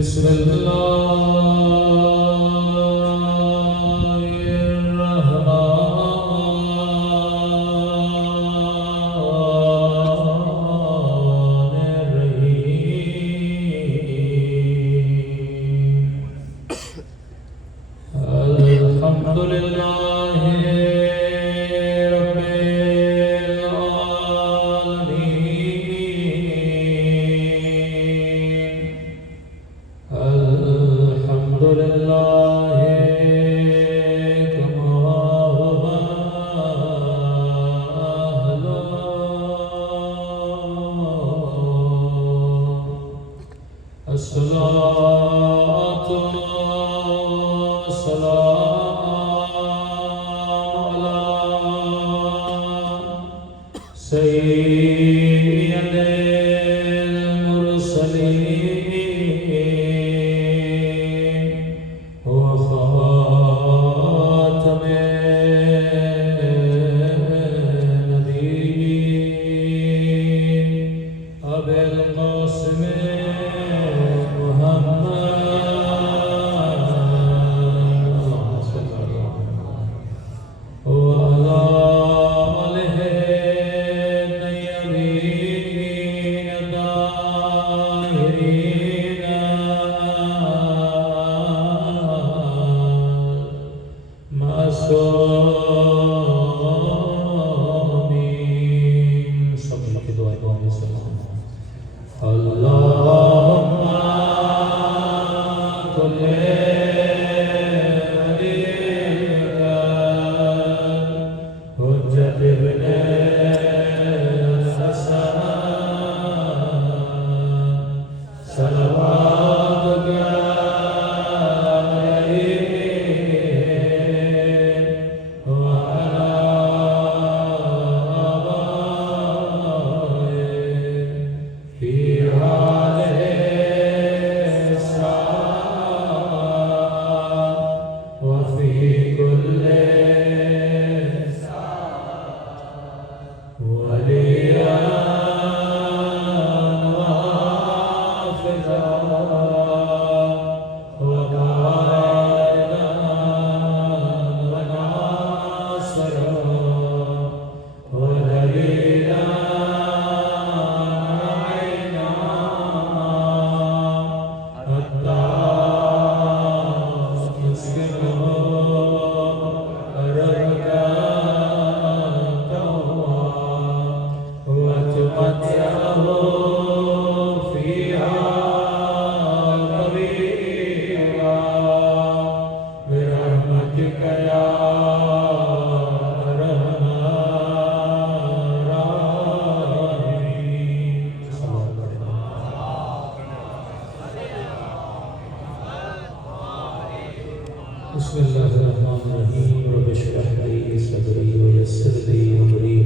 بسم الله الرحمن الرحيم الحمد لله رب العالمين الحمد لله كما هو أهله الصلاة والسلام على سيد المرسلين وخاتم النبيين أبي القاسم وعلى آله الطيبين الطاهرين المعصومين سب کی دعائیں میں سلام اللهم كل حجت ابن الحسن صلوات عليه وعلى آبائه في هذه الساعة وفي كل وليا وحافظا وقائدا وناصرا ودليلا عينا حتى يسكنه وتمتعه فيها طويلا برحمتك يا أرحم الراحمين. بسم الله الرحمن الرحيم رب اشرح لي صدري ويسر لي أمري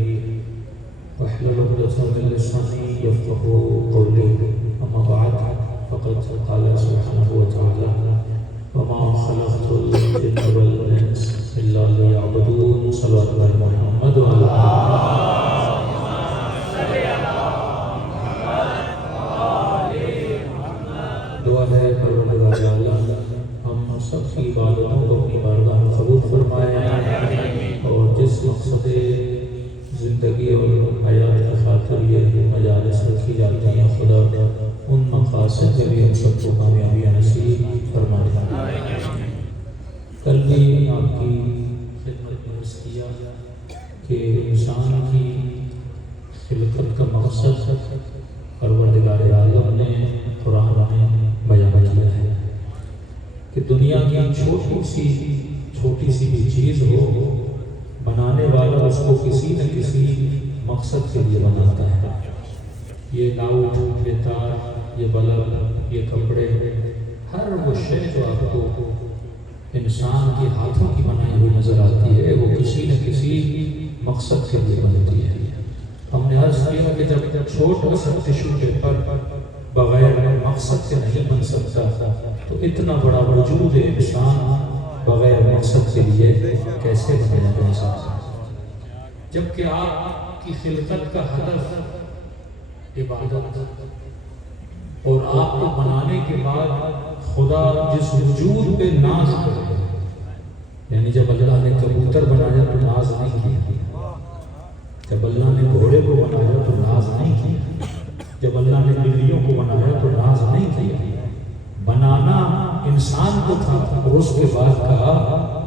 واحلل عقدة من لساني يفقهوا قولي أما بعد فقد قال سبحانه وتعالى وما خلقت الجن والإنس إلا ليعبدون صلوات على محمد وعلى دعا ہے پروردگار عالم ہم سب کی عبادتوں کو اپنی بارگاہ میں قبول فرمائے اور جس مقصد زندگی اور حیات کی خاطر یہ مجالس رکھی جاتی ہیں خدا ان مقاصد کے لیے ہم سب کو کامیابی نصیب فرمائے. کل بھی آپ کی خدمت میں عرض کیا کہ انسان کی خلقت کا مقصد پروردگار عالم نے قرآن میں بیان کیا ہے کہ دنیا کی چھوٹی سی بھی چیز ہو بنانے والا اس کو کسی نہ کسی مقصد کے لیے بناتا ہے. یہ لاؤٹ، یہ تار، یہ بلب، یہ کپڑے، ہر وہ شے جو آپ کو انسان کے ہاتھوں کی بنائی ہوئی نظر آتی ہے وہ کسی نہ کسی مقصد کے لیے بنتی ہے. ہم نے عرض کیا کہ جب چھوٹا سا ٹشو پیپر بغیر مقصد کے نہیں بن سکتا تو اتنا بڑا وجود انسان بغیر مقصد کے لیے کیسے بنایا جا سکتا ہے؟ جبکہ آپ کی خلقت کا ہدف عبادت اور آپ کو بنانے کے بعد خدا جس وجود پہ ناز کرے، یعنی جب اللہ نے کبوتر بنایا تو ناز نہیں کیا، جب اللہ نے گھوڑے کو بنایا تو ناز نہیں کیا، جب اللہ نے بلیوں کو بنایا تو ناز نہیں کیا، بنانا انسان کو تھا اور اس کے بعد کہا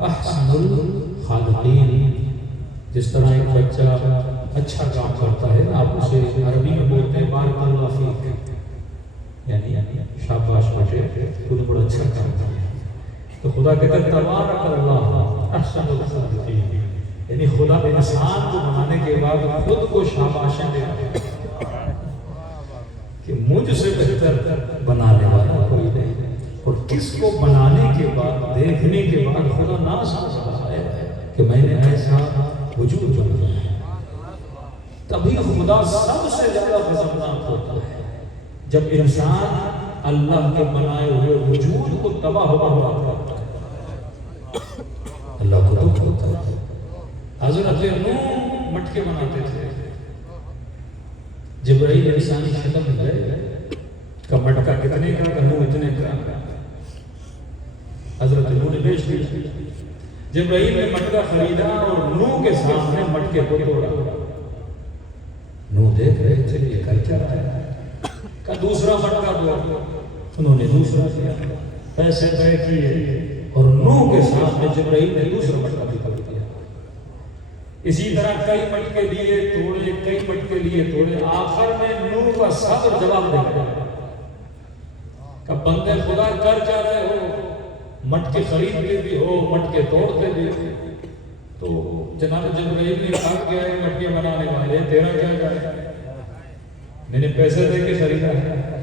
احسن الخالقین۔ جس طرح ایک بچہ اچھا کام کرتا ہے آپ اسے عربی میں بولتے ہیں بارک اللہ فیک، یعنی شاباش بیٹے تو نے بڑا اچھا کام کیا، تو خدا کہتا ہے تبارک اللہ احسن الخالقین، یعنی خدا انسان کو بنانے کے بعد خود کو شاباشیں دے کہ مجھ سے بہتر بنانے والا کوئی نہیں، اور کس کو بنانے کے بعد دیکھنے کے بعد خدا ناز ہو رہا ہے کہ میں نے ایسا وجود بنایا ہے۔ تبھی خدا سب سے زیادہ غضبناک ہوتا ہے جب انسان اللہ کے بنائے ہوئے وجود کو تباہ ہوا کرتا ہے، اللہ کو دکھ ہوتا ہے۔ حضرت نوح مٹکے بناتے تھے، جبرائیل انسانی شکل ہے کا مٹکا کتنے کا، نوح اتنے کا، حضرت نوح نے بیچ دیا۔ جبرائیل نے مٹکا خریدا اور نوح کے سامنے مٹکے کو توڑا۔ نوح دیکھ رہے تھے یہ کر کیا رہا ہے، کا دوسرا مٹکا دو، انہوں نے دوسرا دیا، پیسے طے کیے اور نوح کے سامنے جبرائیل نے دوسرا مٹکا بھی کر دیا۔ اسی طرح کئی مٹکے لیے توڑے، کئی مٹکے لیے توڑے، آخر میں نوح کا صبر جواب دے گیا کہ بندے خدا کر کیا رہے ہو، مٹکے خریدتے بھی ہو مٹکے توڑتے بھی ہو۔ تو جناب جبرائیل نے کہا کہ اے مٹکے بنانے والے تیرا کیا ہے، میں نے پیسے دے کے خریدا ہے۔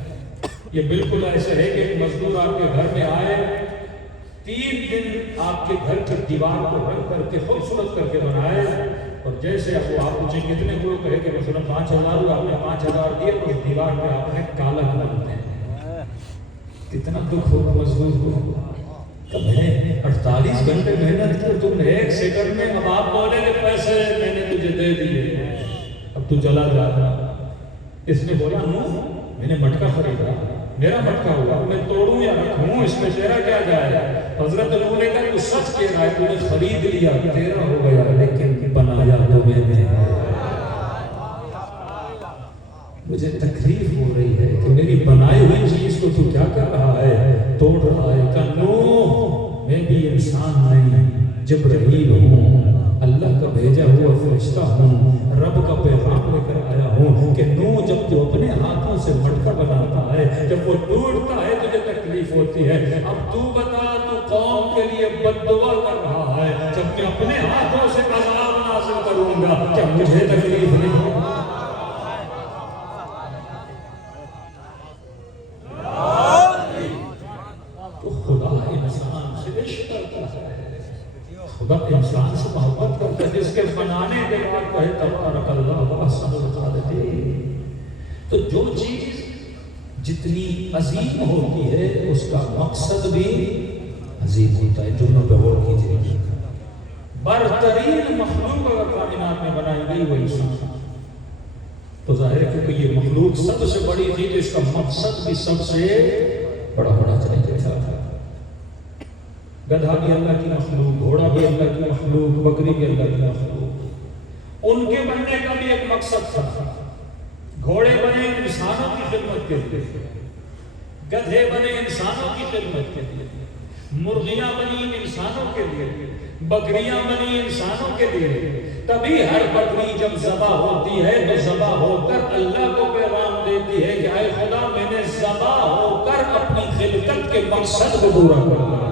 یہ بالکل ایسے ہے کہ ایک مزدور آپ کے گھر میں آئے، 3 دن آپ کے گھر کی دیوار کو رنگ کر کے خوبصورت کر کے بنائے، اور جیسے آپ پوچھیں کتنے کو کہے کہ مثلا 5000 آپ نے 5000 دیے تو اس دیوار پہ آپ نے کالا بنتے ہیں، کتنا دکھ ہوگا مزدور کو کہ میں نے 48 گھنٹے محنت کی اور تم نے 1 سیکنڈ میں، اب آپ بولے کہ پیسے میں نے تجھے دے دیے اب تو چلا جا رہا۔ اس نے بولا نوح میں نے مٹکا خریدا، میرا مٹکا ہوا، میں توڑوں یا رکھوں اس میں تیرا کیا جائے؟ حضرت نوح نے کہا تو سچ کہہ رہا ہے، تو نے خرید لیا تیرا ہو گیا لیکن بنایا تو میں نے۔ مجھے تکلیف ہو رہی ہے کہ میری بنائی ہوئی چیز کو تو کیا کر رہا ہے، توڑ رہا ہے۔ کہ نوح میں بھی انسان نہیں، جبرائیل ہوں، اللہ کا بھیجا ہوا فرشتہ ہوں، رب کا پیغام لے کر آیا ہوں کہ نوح جب تو اپنے ہاتھوں سے مٹکا بناتا ہے، جب وہ ٹوٹتا ہے تجھے تکلیف ہوتی ہے، اب تو بتا تو قوم کے لیے بد دعا کر رہا ہے، جب میں اپنے ہاتھوں سے عذاب نازل کروں گا کیا مجھے تکلیف نہیں ہوگی؟ خدا انسان سے محبت کرتا ہے، جس کے بنانے کے بعد کہے تبارک اللہ احسن الخالقین۔ تو جو چیز جتنی عظیم ہوتی ہے اس کا مقصد بھی عظیم ہوتا ہے۔ جملوں پہ غور کیجیے، برترین مخلوق اگر کائنات میں بنائی گئی وہ انسان، تو ظاہر ہے کیونکہ یہ مخلوق سب سے بڑی تھی تو اس کا مقصد بھی سب سے بڑا ہونا چاہیے تھا۔ گدھا بھی اللہ کی مخلوق، گھوڑا بھی اللہ کی مخلوق، بکری بھی اللہ کی مخلوق، ان کے بننے کا بھی ایک مقصد تھا۔ گھوڑے بنے انسانوں کی خدمت کے لیے، گدھے بنے انسانوں کی خدمت کے لیے، مرغیاں بنی انسانوں کے لیے، بکریاں بنی انسانوں کے لیے۔ تبھی ہر بکری جب ذبح ہوتی ہے تو ذبح ہو کر اللہ کو پیغام دیتی ہے کہ اے خدا میں نے ذبح ہو کر اپنی خلقت کے مقصد کو پورا کرنا۔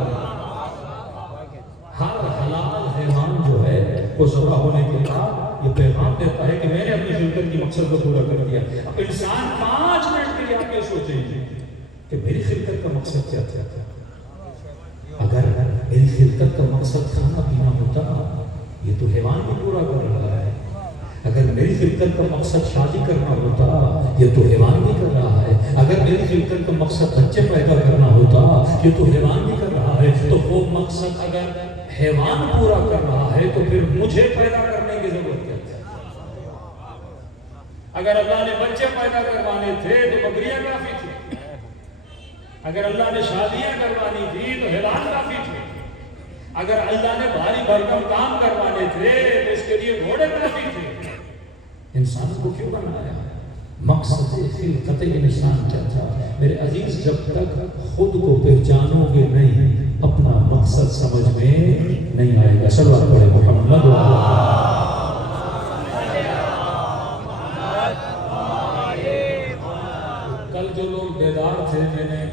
ہر حلال حیوان جو ہے وہ ذبح ہونے کے بعد یہ پیغام دیتا ہے کہ میں نے اپنی خلقت کی مقصد کو پورا کر دیا۔ اب انسان 5 منٹ کے لیے آپ یہ سوچیں کہ میری خلقت کا مقصد کیا تھا؟ اگر میری خلقت کا مقصد کھانا پینا ہوتا یہ تو حیوان بھی پورا کر رہا ہے، اگر میری خلقت کا مقصد شادی کرنا ہوتا یہ تو حیوان بھی کر رہا ہے، اگر میری خلقت کا مقصد بچے پیدا کرنا ہوتا یہ تو حیوان بھی کر رہا ہے۔ تو وہ مقصد اگر حیوان پورا کر رہا ہے تو پھر مجھے پیدا کرنے کی ضرورت کیا ہے؟ اگر اللہ نے بچے پیدا کروانے تھے تو بکریاں کافی تھی، اگر اللہ نے شادیاں کروانی تھی تو حیوان کافی تھے، اگر اللہ نے بھاری بھرکم کام کروانے تھے تو اس کے لیے گھوڑے کافی تھے۔ انسان کو کیوں بنایا؟ مقصد خلقت انسان کیا تھا؟ میرے عزیز، جب تک خود کو پہچانو گے نہیں، اپنا مقصد سمجھ میں نہیں آئے گا۔ صلوات پڑھے محمد کل جو لوگ بیدار تھے، میں نے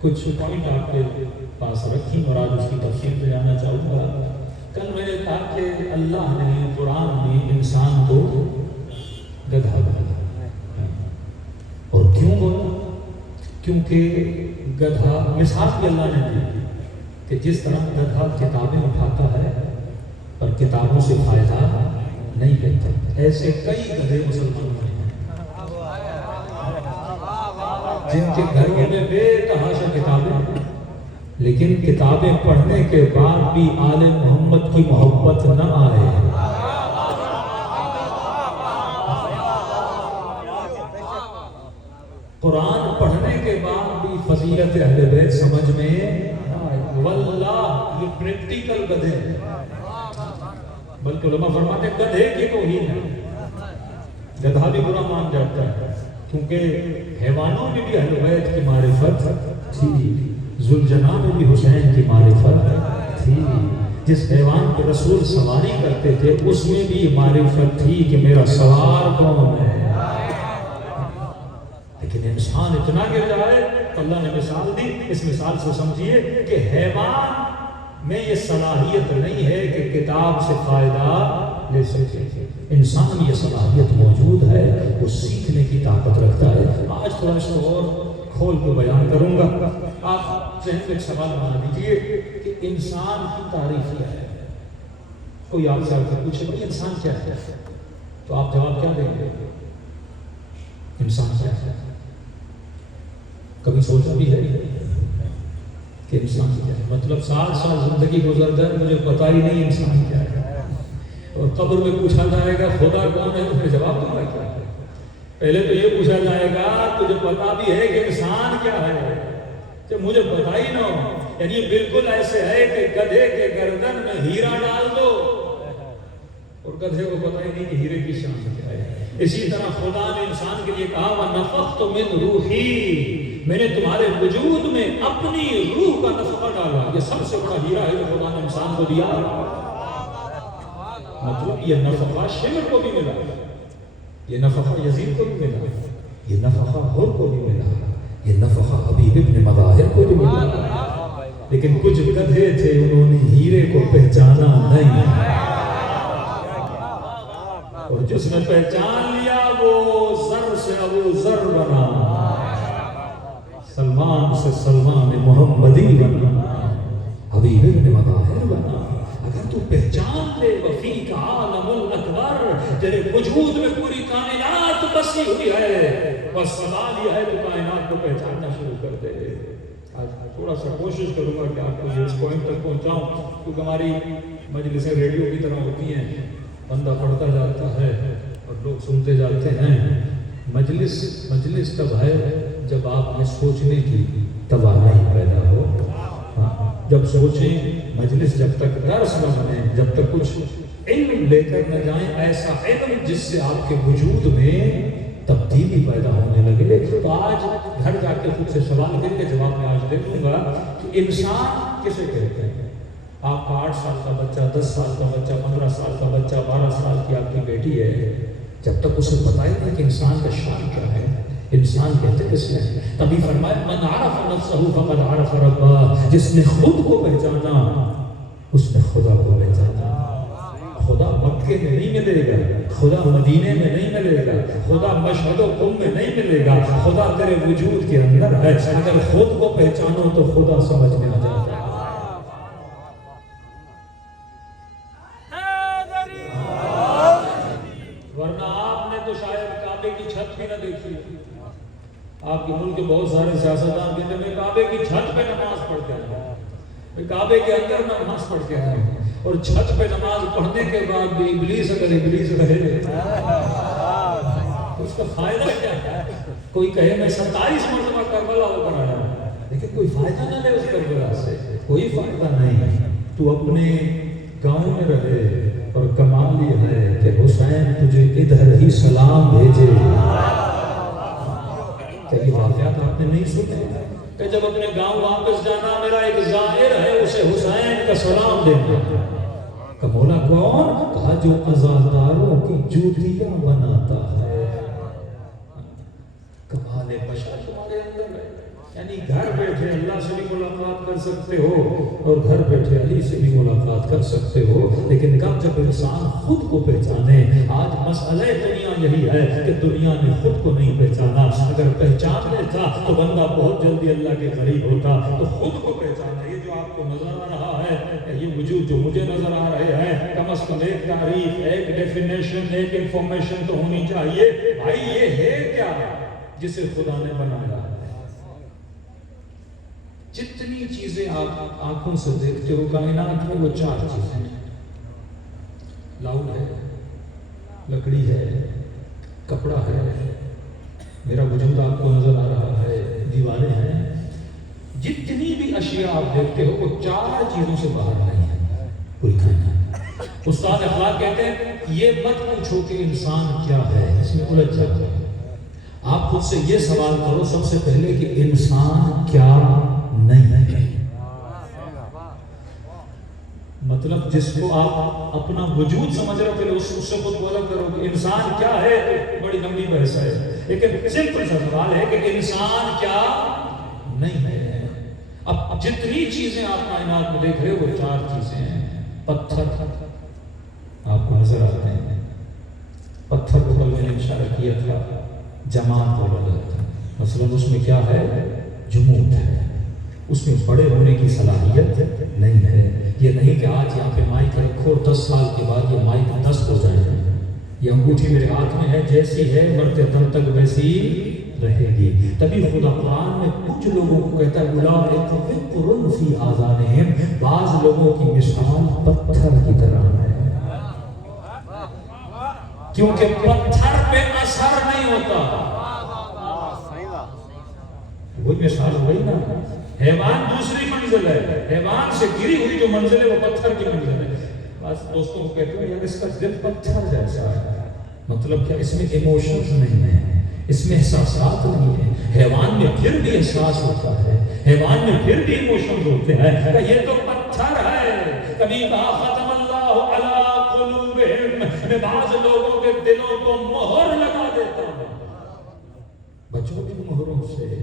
کچھ پوائنٹ آپ کے پاس رکھی اور آج اس کی تفصیل پہ جانا چاہوں گا۔ کل میں نے کہا کہ اللہ نے قرآن میں انسان کو گدھا بنایا، اور کیوں بولا؟ کیونکہ گدھا مثال بھی اللہ نے دی کہ جس طرح گدھا کتابیں اٹھاتا ہے پر کتابوں سے فائدہ نہیں لیتا، ایسے کئی گدھے مسلمانوں میں ہیں جن کے گھروں میں بے تحاشا کتابیں، لیکن کتابیں پڑھنے کے بعد بھی آل محمد کی محبت نہ آئے۔ قرآن پڑھنے کے بعد بھی فضیلت اہل بیت سمجھ میں واللہ یہ پریکٹیکل گدھے ہیں، بلکہ علماء فرماتے ہیں گدھے کی توہین ہے۔ گدھا بھی برا مان جاتا ہے کیونکہ حیوانوں میں بھی اہل بیت کی معرفت تھی، ذوالجناح میں بھی حسین کی معرفت تھی، جس حیوان پہ رسول سواری کرتے تھے اس میں بھی یہ معرفت تھی کہ میرا سوار کون ہے۔ لیکن انسان اتنا گر جائے تو اللہ نے مثال دی، اس مثال سے سمجھیے کہ حیوان میں یہ صلاحیت نہیں ہے کہ کتاب سے فائدہ لے سکے، انسان میں یہ صلاحیت موجود ہے، وہ سیکھنے کی طاقت رکھتا ہے۔ آج تھوڑا اس کو اور کھول کے بیان کروں گا، آپ ذہن میں ایک سوال بنا دیجئے کہ انسان کی تعریف کیا ہے؟ کوئی آپ سے آ کے پوچھے بھائی انسان کیا ہے، تو آپ جواب کیا دیں گے؟ انسان کیا ہے؟ کبھی سوچا بھی ہے کہ انسان کیا ہے؟ مطلب 60 سال زندگی گزر جائے مجھے پتا ہی نہیں انسان کیا ہے، اور قبر میں پوچھا جائے گا خدا کون ہے، تو پھر جواب دوں گا کیا ہے؟ پہلے تو یہ پوچھا جائے گا تجھے پتا بھی ہے کہ انسان کیا ہے؟ کہ مجھے پتا ہی نہ ہو، یعنی یہ بالکل ایسے ہے کہ گدھے کے گردن میں ہیرا ڈال دو اور گدھے کو پتا ہی نہیں کہ ہیرے کی شان کیا ہے۔ اسی طرح خدا نے انسان کے لیے کہا وَنَفَخْتُ مِنْ رُوحِي، میں نے تمہارے وجود میں اپنی روح کا نفخہ ڈالا۔ یہ سب سے بڑا ہیرا ہے جو خدا نے انسان کو دیا۔ مطلب یہ نفخہ شمر کو بھی ملا، یہ نفخہ یزید کو بھی ملا، یہ نفخہ حر کو بھی ملا، یہ نفخہ حبیب ابن مظاہر کو بھی ملا، لیکن کچھ گدھے تھے انہوں نے ہیرے کو پہچانا نہیں، اور جس نے پہچان لیا وہ زر سے ابو ذر بنا، سلمان سے سلمان محمدی بنا، حبیب ابن مظاہر بنا۔ اگر تو پہچان لے وفیک عالم الاکبر، تیرے وجود میں پوری کائنات بسی ہوئی ہے، بس سوال یہ ہے تو کائنات کو پہچاننا شروع کر دے۔ آج تھوڑا سا کوشش کروں گا کہ آپ کو یہ اس پوائنٹ تک پہنچاؤں، کیونکہ ہماری مجلسیں ریڈیو کی طرح ہوتی ہیں، بندہ پڑھتا جاتا ہے اور لوگ سنتے جاتے ہیں۔ مجلس تب ہے جب آپ میں سوچنے کی توانائی پیدا ہو، جب سوچیں، مجلس جب تک درس نہ بنے، جب تک کچھ علم لے کر نہ جائیں، ایسا علم جس سے آپ کے وجود میں تبدیلی پیدا ہونے لگے۔ تو آج گھر جا کے خود سے سوال کریں گے، جواب میں آج دے دوں گا کہ انسان کسے کہتے ہیں؟ آپ کا 8 سال کا بچہ، 10 سال کا بچہ، 15 سال کا بچہ، 12 سال کی آپ کی بیٹی ہے، جب تک اسے بتائے گا کہ انسان کا شان کیا ہے، انسان کہتے کس نے؟ تبھی فرمایا من عرف نفسہ فقد عرف ربہ، جس نے خود کو پہچانا اس نے خدا کو پہچانا۔ خدا مکے میں نہیں ملے گا، خدا مدینے میں نہیں ملے گا، خدا مشہد و قم میں نہیں ملے گا، خدا تیرے وجود کے اندر ہے۔ اگر خود کو پہچانو تو خدا سمجھ میں آ جاتا ہے۔ ورنہ آپ نے تو شاید کعبے کی چھت بھی نہ دیکھی، آپ کے ملک کے بہت سارے سیاستدان کہتے ہیں میں کعبے کی چھت پہ نماز پڑھ کے آیا ہوں، میں کعبے کے اندر نماز پڑھ کے آیا ہوں، اور چھت پہ نماز پڑھنے کے بعد بھی ابلیس اگر ابلیس رہے اس کا فائدہ کیا ہے؟ کوئی کہے میں 27 مرتبہ کربلا ہو کر آیا ہوں، لیکن کوئی فائدہ نہ لے اس کربلا سے، کوئی فائدہ نہیں. تو اپنے گاؤں میں رہے اور کمال یہ ہے کہ حسین تجھے ادھر ہی سلام بھیجے. کہ یہ واقعات آپ نے نہیں سنے کہ جب اپنے گاؤں واپس جانا، میرا ایک زائر ہے اسے حسین کا سلام دینا. کہ مولا کون؟ کہا جو عزاداروں کی جوتیاں بناتا ہے. کمال بشر تمہارے اندر ہے. یعنی گھر بیٹھے اللہ سے بھی ملاقات کر سکتے ہو اور گھر بیٹھے علی سے بھی ملاقات کر سکتے ہو، لیکن کب جب انسان خود کو پہچانے. آج مسئلہ دنیا یہی ہے کہ دنیا نے خود کو نہیں پہچانا. اگر پہچان لیتا تو بندہ بہت جلدی اللہ کے قریب ہوتا. تو خود کو پہچانا. یہ جو آپ کو نظر آ رہا ہے، یہ وجود جو مجھے نظر آ رہے ہیں، کم از کم ایک تعریف، ایک ڈیفینیشن، ایک انفارمیشن تو ہونی چاہیے. بھائی یہ ہے کیا جسے خدا نے بنایا؟ جتنی چیزیں آپ آنکھوں سے دیکھتے ہو کائنات میں، وہ 4 چیزیں ہیں. لاؤڈ ہے، لکڑی ہے، کپڑا ہے، میرا وجود آپ کو نظر آ رہا ہے، دیواریں ہیں. جتنی بھی اشیاء آپ دیکھتے ہو وہ 4 چیزوں سے باہر نہیں ہے پوری کائنات. استاد اخلاق کہتے ہیں یہ مت پوچھو کہ انسان کیا ہے، اس میں الجھ جاتے ہیں. آپ خود سے یہ سوال کرو سب سے پہلے کہ انسان کیا نہیں ہے. مطلب جس کو آپ اپنا وجود سمجھ رہے ہو اس سے خود کو الگ کرو کہ انسان کیا ہے. بڑی لمبی بحث ہے، لیکن سمپل سا سوال ہے کہ انسان کیا نہیں ہے. اب جتنی چیزیں آپ کائنات میں دیکھ رہے ہو وہ 4 چیزیں ہیں. پتھر آپ کو نظر آتے ہیں. پتھر کو کل میں نے اشارہ کیا تھا، جماعت بولا جاتا ہے. مثلا اس میں کیا ہے؟ جمود ہے. اس میں بڑے ہونے کی صلاحیت نہیں ہے. یہ نہیں کہ آج یہاں پہ مائک رکھو 10 سال کے بعد یہ مائک 10 ہو جائے گا. یہ انگوٹھی میرے ہاتھ میں ہے، جیسی ہے مرتے دم تک ویسی رہے گی. تبھی خدا قرآن میں کچھ لوگوں کو کہتا ہے اولئک وقر فی آذانہم، بعض لوگوں کی مثال پتھر کی طرح ہے. کیونکہ پتھر پہ اثر نہیں ہوتا. وہی مثال ہوئی نا، حیوان دوسری منزل ہے، حیوان سے گری ہوئی جو منزل ہے وہ پتھر کی منزل ہے. بس دوستوں کو کہتے ہیں یار اس کا دل پتھر جیسا ہے. مطلب کیا؟ اس میں ایموشنز نہیں ہیں، اس میں احساسات نہیں ہیں. حیوان میں پھر بھی احساس ہوتا ہے، حیوان میں پھر بھی ایموشنز ہوتے ہیں. کہ یہ تو پتھر ہے. کبھی کہا ختم اللہ علی قلوبہم، میں بعض لوگوں کے دلوں کو مہر لگا دیتا ہوں. بچوں کی مہروں سے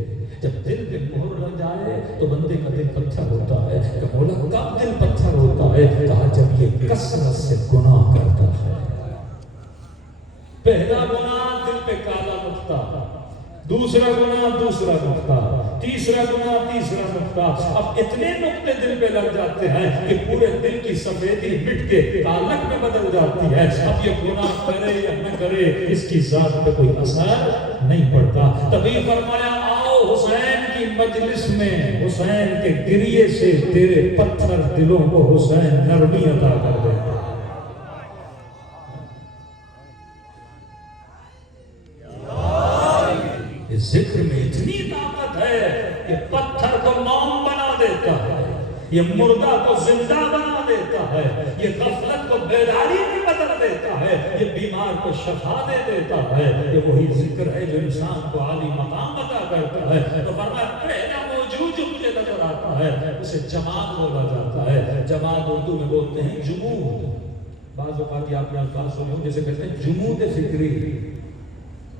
جب دل پہ مہر لگ جائے تو بندے کا دل پتھر ہوتا ہے. کہ مولا کب دل پتھر ہوتا ہے؟ کہا جب یہ کثرت سے گناہ کرتا ہے. پہلا گناہ دل پہ کالا نقطہ، دوسرا گناہ دوسرا نقطہ، تیسرا گناہ تیسرا نقطہ. اب اتنے نقطے دل پہ لگ جاتے ہیں کہ پورے دل کی سفیدی مٹ کے کالک میں بدل جاتی ہے. اب یہ گناہ کرے یا نہ کرے اس کی ذات پہ کوئی اثر نہیں پڑتا. تبھی فرمایا آؤ حسین کی مجلس میں، حسین کے گریے سے تیرے پتھر دلوں کو حسین نرمی عطا کر دے. اس ذکر میں اتنی طاقت ہے کہ پتھر کو موم بنا دیتا ہے، یہ مردہ کو زندہ بنا دیتا ہے، یہ غفلت کو بیداری میں بدل دیتا ہے، یہ بیمار کو شفا دے دیتا ہے. یہ وہی ذکر ہے جو انسان کو عالی مقام عطا کرتا ہے. تو فرمایا پہلا موجود جو مجھے نظر آتا ہے اسے جماعت بولا جاتا ہے. جماعت اردو میں بولتے ہیں جمود. بعض اوقات یہ آپ نے الفاظ سنے ہو جیسے کہتے ہیں جمود فکری.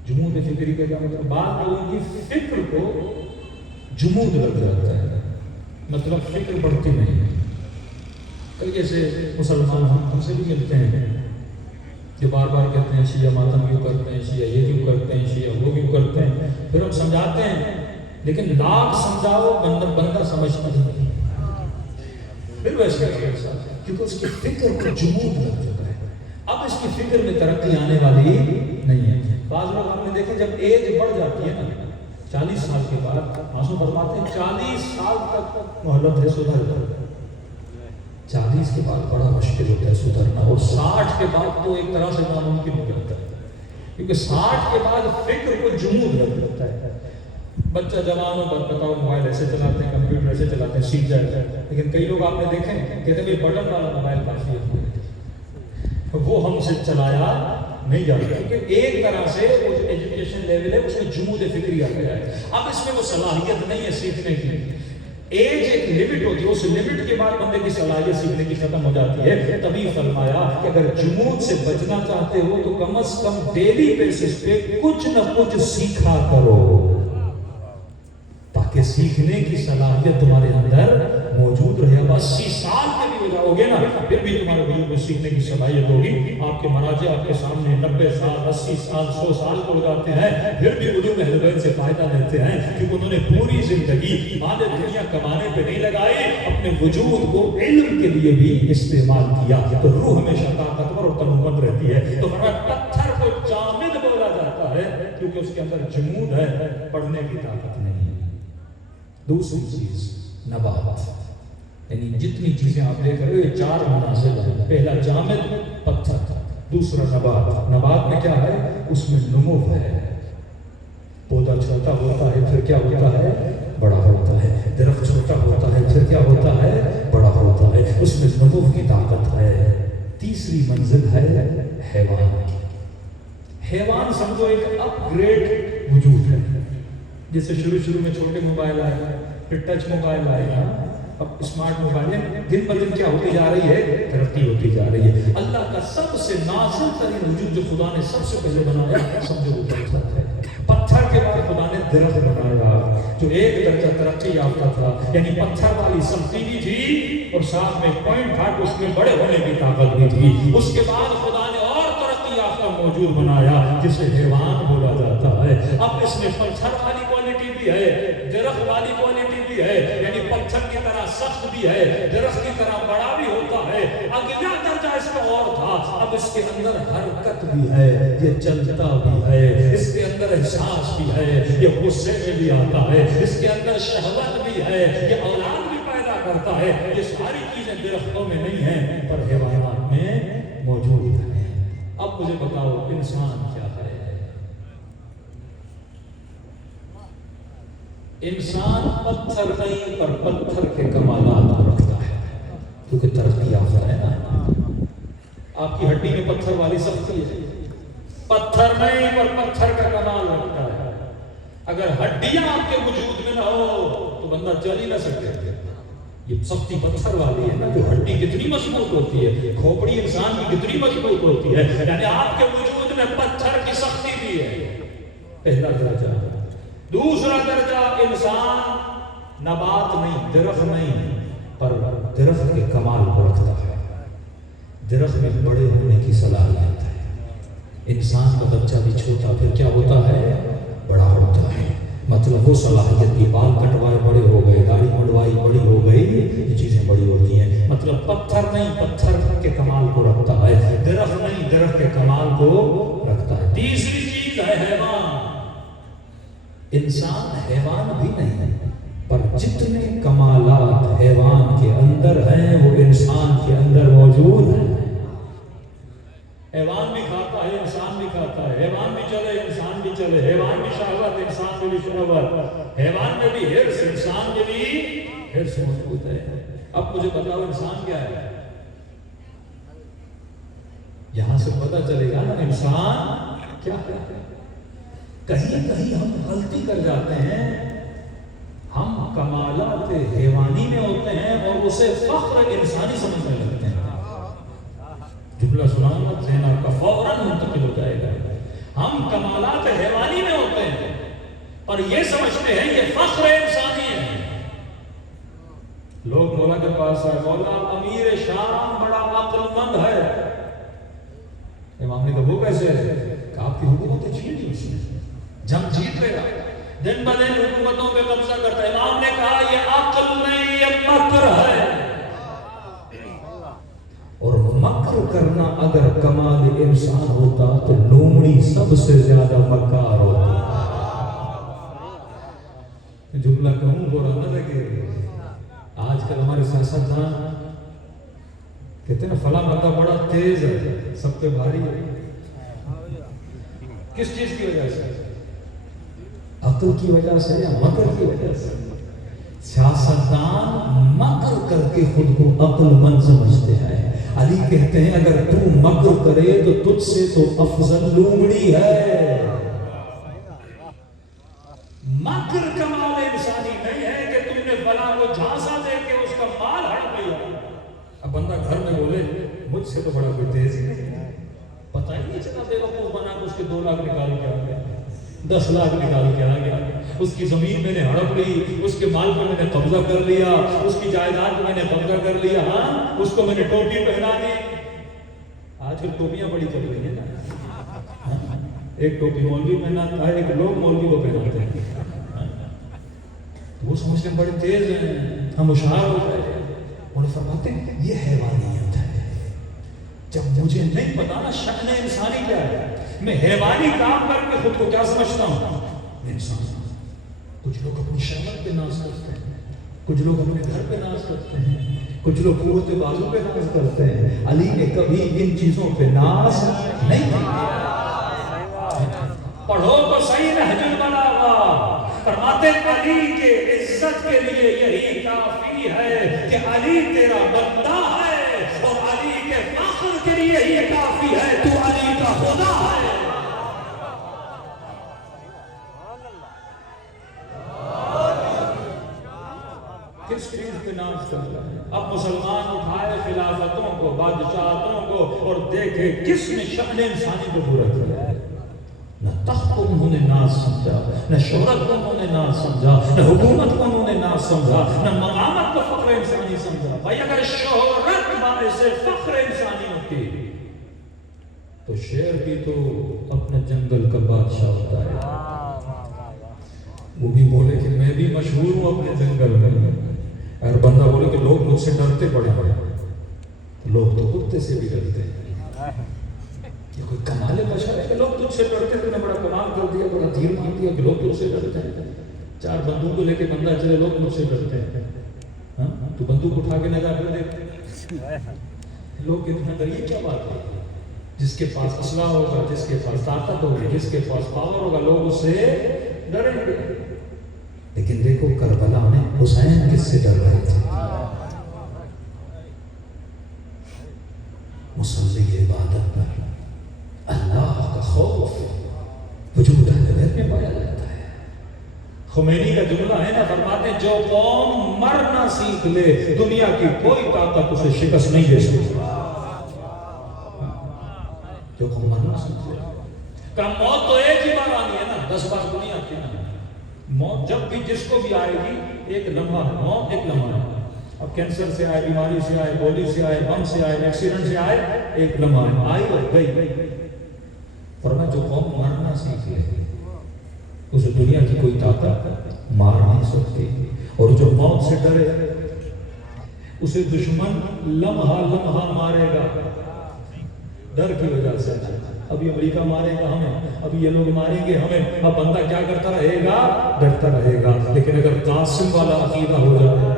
جمود فکری کا کیا مطلب؟ بعض لوگوں کی فکر کو جمود لگ جاتا ہے، مطلب فکر بڑھتی نہیں. کئی ایسے مسلمان ہم سے بھی ملتے ہیں جو بار بار کہتے ہیں شیعہ ماتم کیوں کرتے ہیں، شیعہ یہ کیوں کرتے ہیں، شیعہ وہ کیوں کرتے ہیں. پھر ہم سمجھاتے ہیں لیکن لاکھ سمجھاؤ بندہ سمجھتا نہیں. پھر ویسے کیونکہ اس کی فکر کو جمود لگ جاتا ہے. اب اس کی فکر میں ترقی آنے والی نہیں ہے. بعض لوگ ہم نے دیکھے جب ایج بڑھ جاتی ہے نا 40 سال کے بعد، معصوم فرماتے ہیں 40 سال تک مہلت ہے سدھر جائے. 40 کے بعد بڑا مشکل ہوتا ہے سدھرنا، اور 60 کے بعد تو ایک طرح سے ناممکن ہو جاتا ہے. کیونکہ 60 کے بعد فکر کو جمود لگ جاتا ہے. بچہ جوان ہو بتاؤ موبائل ایسے چلاتے ہیں کمپیوٹر ایسے چلاتے ہیں سیکھ جائے لیکن کئی لوگ آپ نے دیکھے کہتے ہیں بٹن والا موبائل کافی ہے وہ ہم سے چلایا نہیں جاتا کیونکہ ایک طرح سے وہ جو ایجوکیشن لیول ہے اس میں جمود فکری آ گیا ہے اب اس میں وہ صلاحیت نہیں ہے سیکھنے کی ایج ایک لمٹ ہوتی ہے اس لمٹ کے بعد بندے کی صلاحیت سیکھنے کی ختم ہو جاتی ہے تبھی فرمایا کہ اگر جمود سے بچنا چاہتے ہو تو کم از کم ڈیلی بیسس پہ کچھ نہ کچھ سیکھا کرو تاکہ سیکھنے کی صلاحیت تمہارے اندر موجود رہے اب 80 سال کے بھی ہو جاؤ گے نا پھر بھی تمہارے وجود میں سیکھنے کی صلاحیت ہوگی آپ کے مراجع آپ کے سامنے 90 سال 80 سال 100 سال کو لگاتے ہیں پھر بھی علوم اہل بیت سے فائدہ لیتے ہیں کیونکہ انہوں نے پوری زندگی مال دنیا کمانے پہ نہیں لگائی اپنے وجود کو علم کے لیے بھی استعمال کیا تو روح ہمیشہ طاقتور اور تنومند رہتی ہے تو پتھر کو جامد بولا جاتا ہے کیونکہ اس کے اندر جمود ہے پڑھنے کی طاقت نہیں ہے دوسری چیز نبات یعنی جتنی چیزیں آپ دیکھ رہے ہو یہ 4 منازل ہیں پہلا جامد پتھر دوسرا نبات میں کیا ہے اس میں نمو ہے پودا چھوٹا ہوتا ہے پھر کیا ہوتا ہے بڑا ہوتا ہے درخت چھوٹا ہوتا ہے پھر کیا ہوتا ہے بڑا ہوتا ہے اس میں نمو کی طاقت ہے تیسری منزل ہے حیوان سمجھو ایک اپ گریڈ وجود ہے جیسے شروع میں چھوٹے موبائل آئے پھر ٹچ موبائل آئے گا اب اسمارٹ موبائل دن بہ دن کیا ہوتی جا رہی ہے ترقی ہوتی جا رہی ہے اللہ کا سب سے نازل ترین وجود جو خدا نے سب سے پہلے بنایا سمجھو وہ پتھر ہے پتھر کے بعد خدا نے درخت بنایا جو ایک درجہ ترقی یافتہ تھا یعنی پتھر والی سختی بھی تھی اور ساتھ میں پوائنٹ تھا کہ اس میں بڑے ہونے کی طاقت بھی تھی اس کے بعد خدا نے اور ترقی یافتہ موجود بنایا جسے حیوان بولا جاتا ہے اب اس میں پتھر والی کوالٹی بھی ہے درخت والی کوالٹی بھی ہے یعنی پتھر کی طرح سخت بھی ہے درخت کی طرح بڑا بھی ہوتا ہے اگلا درجہ اس کا اور تھا اب اس کے اندر حرکت بھی ہے یہ چلتا بھی ہے اس کے اندر احساس بھی ہے یہ غصے میں بھی آتا ہے اس کے اندر شہوت بھی ہے یہ اولاد بھی پیدا کرتا ہے یہ ساری چیزیں درختوں میں نہیں ہیں پر حیوانات میں موجود ہیں اب مجھے بتاؤ انسان کیا ہے انسان پتھر نہیں پر پتھر کے کمالات رکھتا ہے کیونکہ ترقی یافتہ ہے نا آپ کی ہڈی میں پتھر والی سختی ہے پتھر نہیں پر پتھر کا کمال رکھتا ہے اگر ہڈیاں آپ کے وجود میں نہ ہو تو بندہ چل ہی نہ سکے یہ سختی پتھر والی ہے نا جو ہڈی کتنی مضبوط ہوتی ہے کھوپڑی انسان کی کتنی مضبوط ہوتی ہے یعنی آپ کے وجود میں پتھر کی سختی بھی ہے پہلا درجہ دوسرا درجہ انسان نبات نہیں درخت نہیں پر درخت کے کمال کو رکھتا ہے درخت میں بڑے ہونے کی صلاحیت ہے انسان کا بچہ بھی چھوٹا پھر کیا ہوتا ہے بڑا ہوتا ہے مطلب وہ صلاحیت کی بال کٹوائے بڑے ہو گئے داڑھی منڈوائی بڑی ہو گئی یہ چیزیں بڑی ہوتی ہیں مطلب پتھر نہیں پتھر کے کمال کو رکھتا ہے درخت نہیں درخت کے کمال کو رکھتا ہے تیسری چیز ہے حیوان انسان حیوان بھی نہیں پر جتنے کمالات حیوان کے اندر ہیں وہ انسان کے اندر موجود ہیں حیوان بھی کھاتا ہے انسان بھی کھاتا ہے حیوان بھی چلے انسان بھی چلے حیوان بھی شہوت انسان میں بھی شہوت حیوان میں بھی حرص انسان میں بھی حرص موجود ہے اب مجھے بتاؤ انسان کیا ہے یہاں سے پتہ چلے گا نا انسان کیا ہے کہیں کہیں ہم غلطی کر جاتے ہیں ہم کمالات حیوانی میں ہوتے ہیں اور اسے فخر انسانی سمجھنے لگتے ہیں جملہ سنانا ذہن آپ کا فوراً منتقل ہو جائے گا ہم کمالات حیوانی میں ہوتے ہیں اور یہ سمجھتے ہیں یہ فخر انسانی ہے لوگ مولا کے پاس آئے مولا امیر شام بڑا عقل مند ہے امام نے کہا وہ کیسے ہے کہ آپ کی حکومت چھین لی اس نے جنگ جیت لے گا دن بدن حکومتوں پہ قبضہ کرتا ہے امام نے کہا یہ عقل نہیں یہ مکر ہے اور مکر کرنا اگر کمال انسان ہوتا تو لومڑی سب سے زیادہ مکار ہوتا جملہ کہوں برا نہ لگے آج کل ہمارے سیاستدان کہتے ہیں فلاں بندہ بڑا تیز ہے سب پہ بھاری ہے کس چیز کی وجہ سے عقل کی وجہ سے یا مکر کی وجہ سے؟ سیاستدان مکر کر کے خود کو عقل مند سمجھتے ہیں. علی کہتے ہیں اگر تو مکر کرے تو تجھ سے تو افضل لومڑی ہے. مکر کمال انسانی نہیں ہے کہ تم نے فلاں کو جھانسا دے کے اس کا مال ہڑپ لیا. اب بندہ گھر میں بولے مجھ سے تو بڑا کوئی تیز ہی نہیں، پتہ ہی نہیں چلا بے وقوف بنا کے اس کے 2 لاکھ نکال کے آ گیا، 10 لاکھ نکال کے آ گیا. اس کی زمین میں نے ہڑپ لی، اس کے مال پر میں نے قبضہ کر لیا، اس کی جائیداد میں نے قبضہ کر لیا، ہاں اس کو میں نے ٹوپی پہنا دی. آج کل ٹوپیاں بڑی چل رہی ہیں نا، ایک ٹوپی مولوی پہناتا ہے، ایک لوگ مولوی کو پہناتے ہیں. وہ سمجھتے ہیں بڑے تیز ہیں، ہم ہوشیار ہو گئے. انہیں فرماتے ہیں یہ حیوانیت ہے. جب مجھے نہیں پتا نا شأن انسانی کیا ہے، میں حیوانی کام کر کے خود کو کیا سمجھتا ہوں؟ انسان. کچھ لوگ اپنی شہوت پہ ناز کرتے ہیں، کچھ لوگ اپنے گھر پہ ناز کرتے ہیں، کچھ لوگ قوت بازو پہ ناز کرتے ہیں. علی نے کبھی ان چیزوں پہ ناز نہیں کیا. پڑھو تو صحیح نہج البلاغہ، فرماتے علی کے عزت کے لیے یہی کافی ہے کہ علی تیرا بندہ ہے، اور علی کے فخر کے لیے یہ کافی ہے تو علی کا خدا ہے. کس چیز پہ ناز کر رہا ہے؟ اب مسلمان اٹھائے خلافتوں کو، بادشاہتوں کو، اور دیکھے کس نے شأن انسانی کو پورا کیا ہے. نہ تخت کو انہوں نے ناز سمجھا، نہ شہرت کو انہوں نے ناز سمجھا، نہ حکومت کو انہوں نے ناز سمجھا، نہ مقامت کو فخر انسانی سمجھا. بھائی اگر شہرت باعث فخر انسانی ہوتی تو شیر بھی تو اپنے جنگل کا بادشاہ ہوتا ہے. وہ بھی بولے کہ میں بھی مشہور ہوں اپنے جنگل میں. اور بندہ بولے کہ لوگ مجھ سے ڈرتے پڑے ہیں، لوگ تو کتے سے بھی ڈرتے ہیں. یہ کوئی کمال بشر ہے کہ لوگ تجھ سے ڈرتے؟ تو نے بڑا کمال کر دیا، بڑا دھیر مان دیا کہ لوگ تجھ سے ڈرتے ہیں. 4 بندوق کو لے کے بندہ چلے لوگ مجھ سے ڈرتے ہیں. ہاں تو بندوق اٹھا کے نظر کر دیکھ لوگ کتنا ڈر. یہ کیا بات ہے؟ جس کے پاس اسلحہ ہوگا، جس کے پاس طاقت ہوگی، جس کے پاس پاور ہوگا، لوگ اس سے ڈریں گے. لیکن دیکھو کربلا میں حسین کس سے ڈر رہے تھے؟ مصلی عبادت پر اللہ کا خوف وجود اہل بیت میں پایا جاتا ہے. خمینی کا جملہ ہے نا، فرماتے ہیں جو قوم مرنا سیکھ لے دنیا کی کوئی طاقت اسے شکست نہیں دے سکتی. جو قوم مرنا سیکھ لے کہ موت تو ایک ہی بار آنی ہے نا، 10 بار دنیا آتی ہے. موت جب بھی جس کو بھی آئے گی ایک لمحہ ہے، موت ایک لمحہ ہے. اب کینسر سے آئے، بیماری سے آئے، گولی سے آئے، بم سے آئے، ایکسیڈنٹ سے آئے، ایک لمحہ ہے، آئی اور گئی. فرمایا جو قوم مرنا سیکھ لے اسے دنیا کی کوئی طاقت مار نہیں سکتی. اور جو موت سے ڈرے اسے دشمن لمحہ لمحہ مارے گا ڈر کی وجہ سے. ابھی امریکہ مارے گا ہمیں، ابھی یہ لوگ ماریں گے ہمیں. اب بندہ کیا کرتا رہے گا؟ ڈرتا رہے گا. لیکن اگر قاسم والا عقیدہ ہو جائے،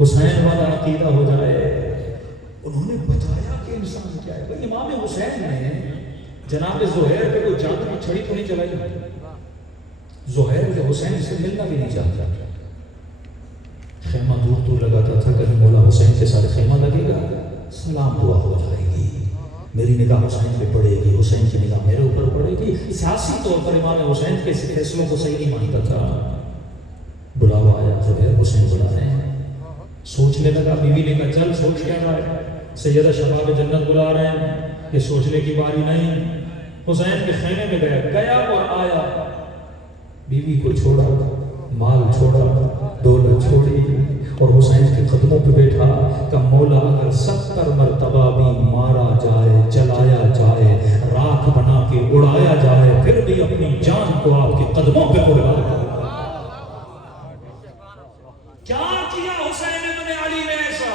حسین والا عقیدہ ہو جائے، انہوں نے بتایا کہ انسان کیا ہے. امام حسین نے جناب زہیر پہ کوئی جان کی چھڑی تو نہیں چلائی. زہیر جو حسین سے ملنا بھی نہیں چاہتا. خیمہ دور دور لگاتا تھا کہ مولا حسین کے ساتھ خیمہ لگے گا، سلام دعا ہو جائے گی، میری نگاہ حسین پہ پڑے گی، حسین کی نگاہ میرے اوپر پڑے گی. سیاسی طور پر امام حسین کے فیصلوں کو صحیح نہیں مانتا تھا. بلاوا آیا، زہیر حسین بلا رہے ہیں. سوچنے لگا، بیوی نے کہا چل سوچ کیا رہا ہے؟ سیدہ شباب جنت بلا رہے ہیں، یہ سوچنے کی باری نہیں. حسین کے خیمے میں گیا اور آیا. بیوی کو چھوڑا، مال چھوڑا، دولت چھوڑی، اور حسین کے قدموں پہ بیٹھا کہ مولا اگر 70 مرتبہ بھی مارا جائے، جلایا جائے، راکھ بنا کے اڑایا جائے، پھر بھی اپنی جان کو آپ کے قدموں پہ قربان. کیا کیا حسین ابن علی نے ایسا؟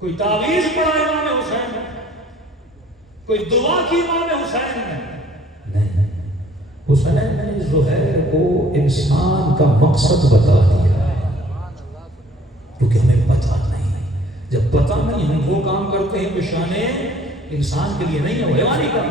کوئی تعویذ پڑھا امام حسین نے؟ کوئی دعا کی امام حسین نے؟ نہیں. حسین نے زہیر کو انسان کا مقصد بتا دیا، کیونکہ ہمیں پتہ نہیں. جب پتہ نہیں ہم وہ کام کرتے ہیں جو شان انسان کے لیے نہیں ہے، حیوانی کام.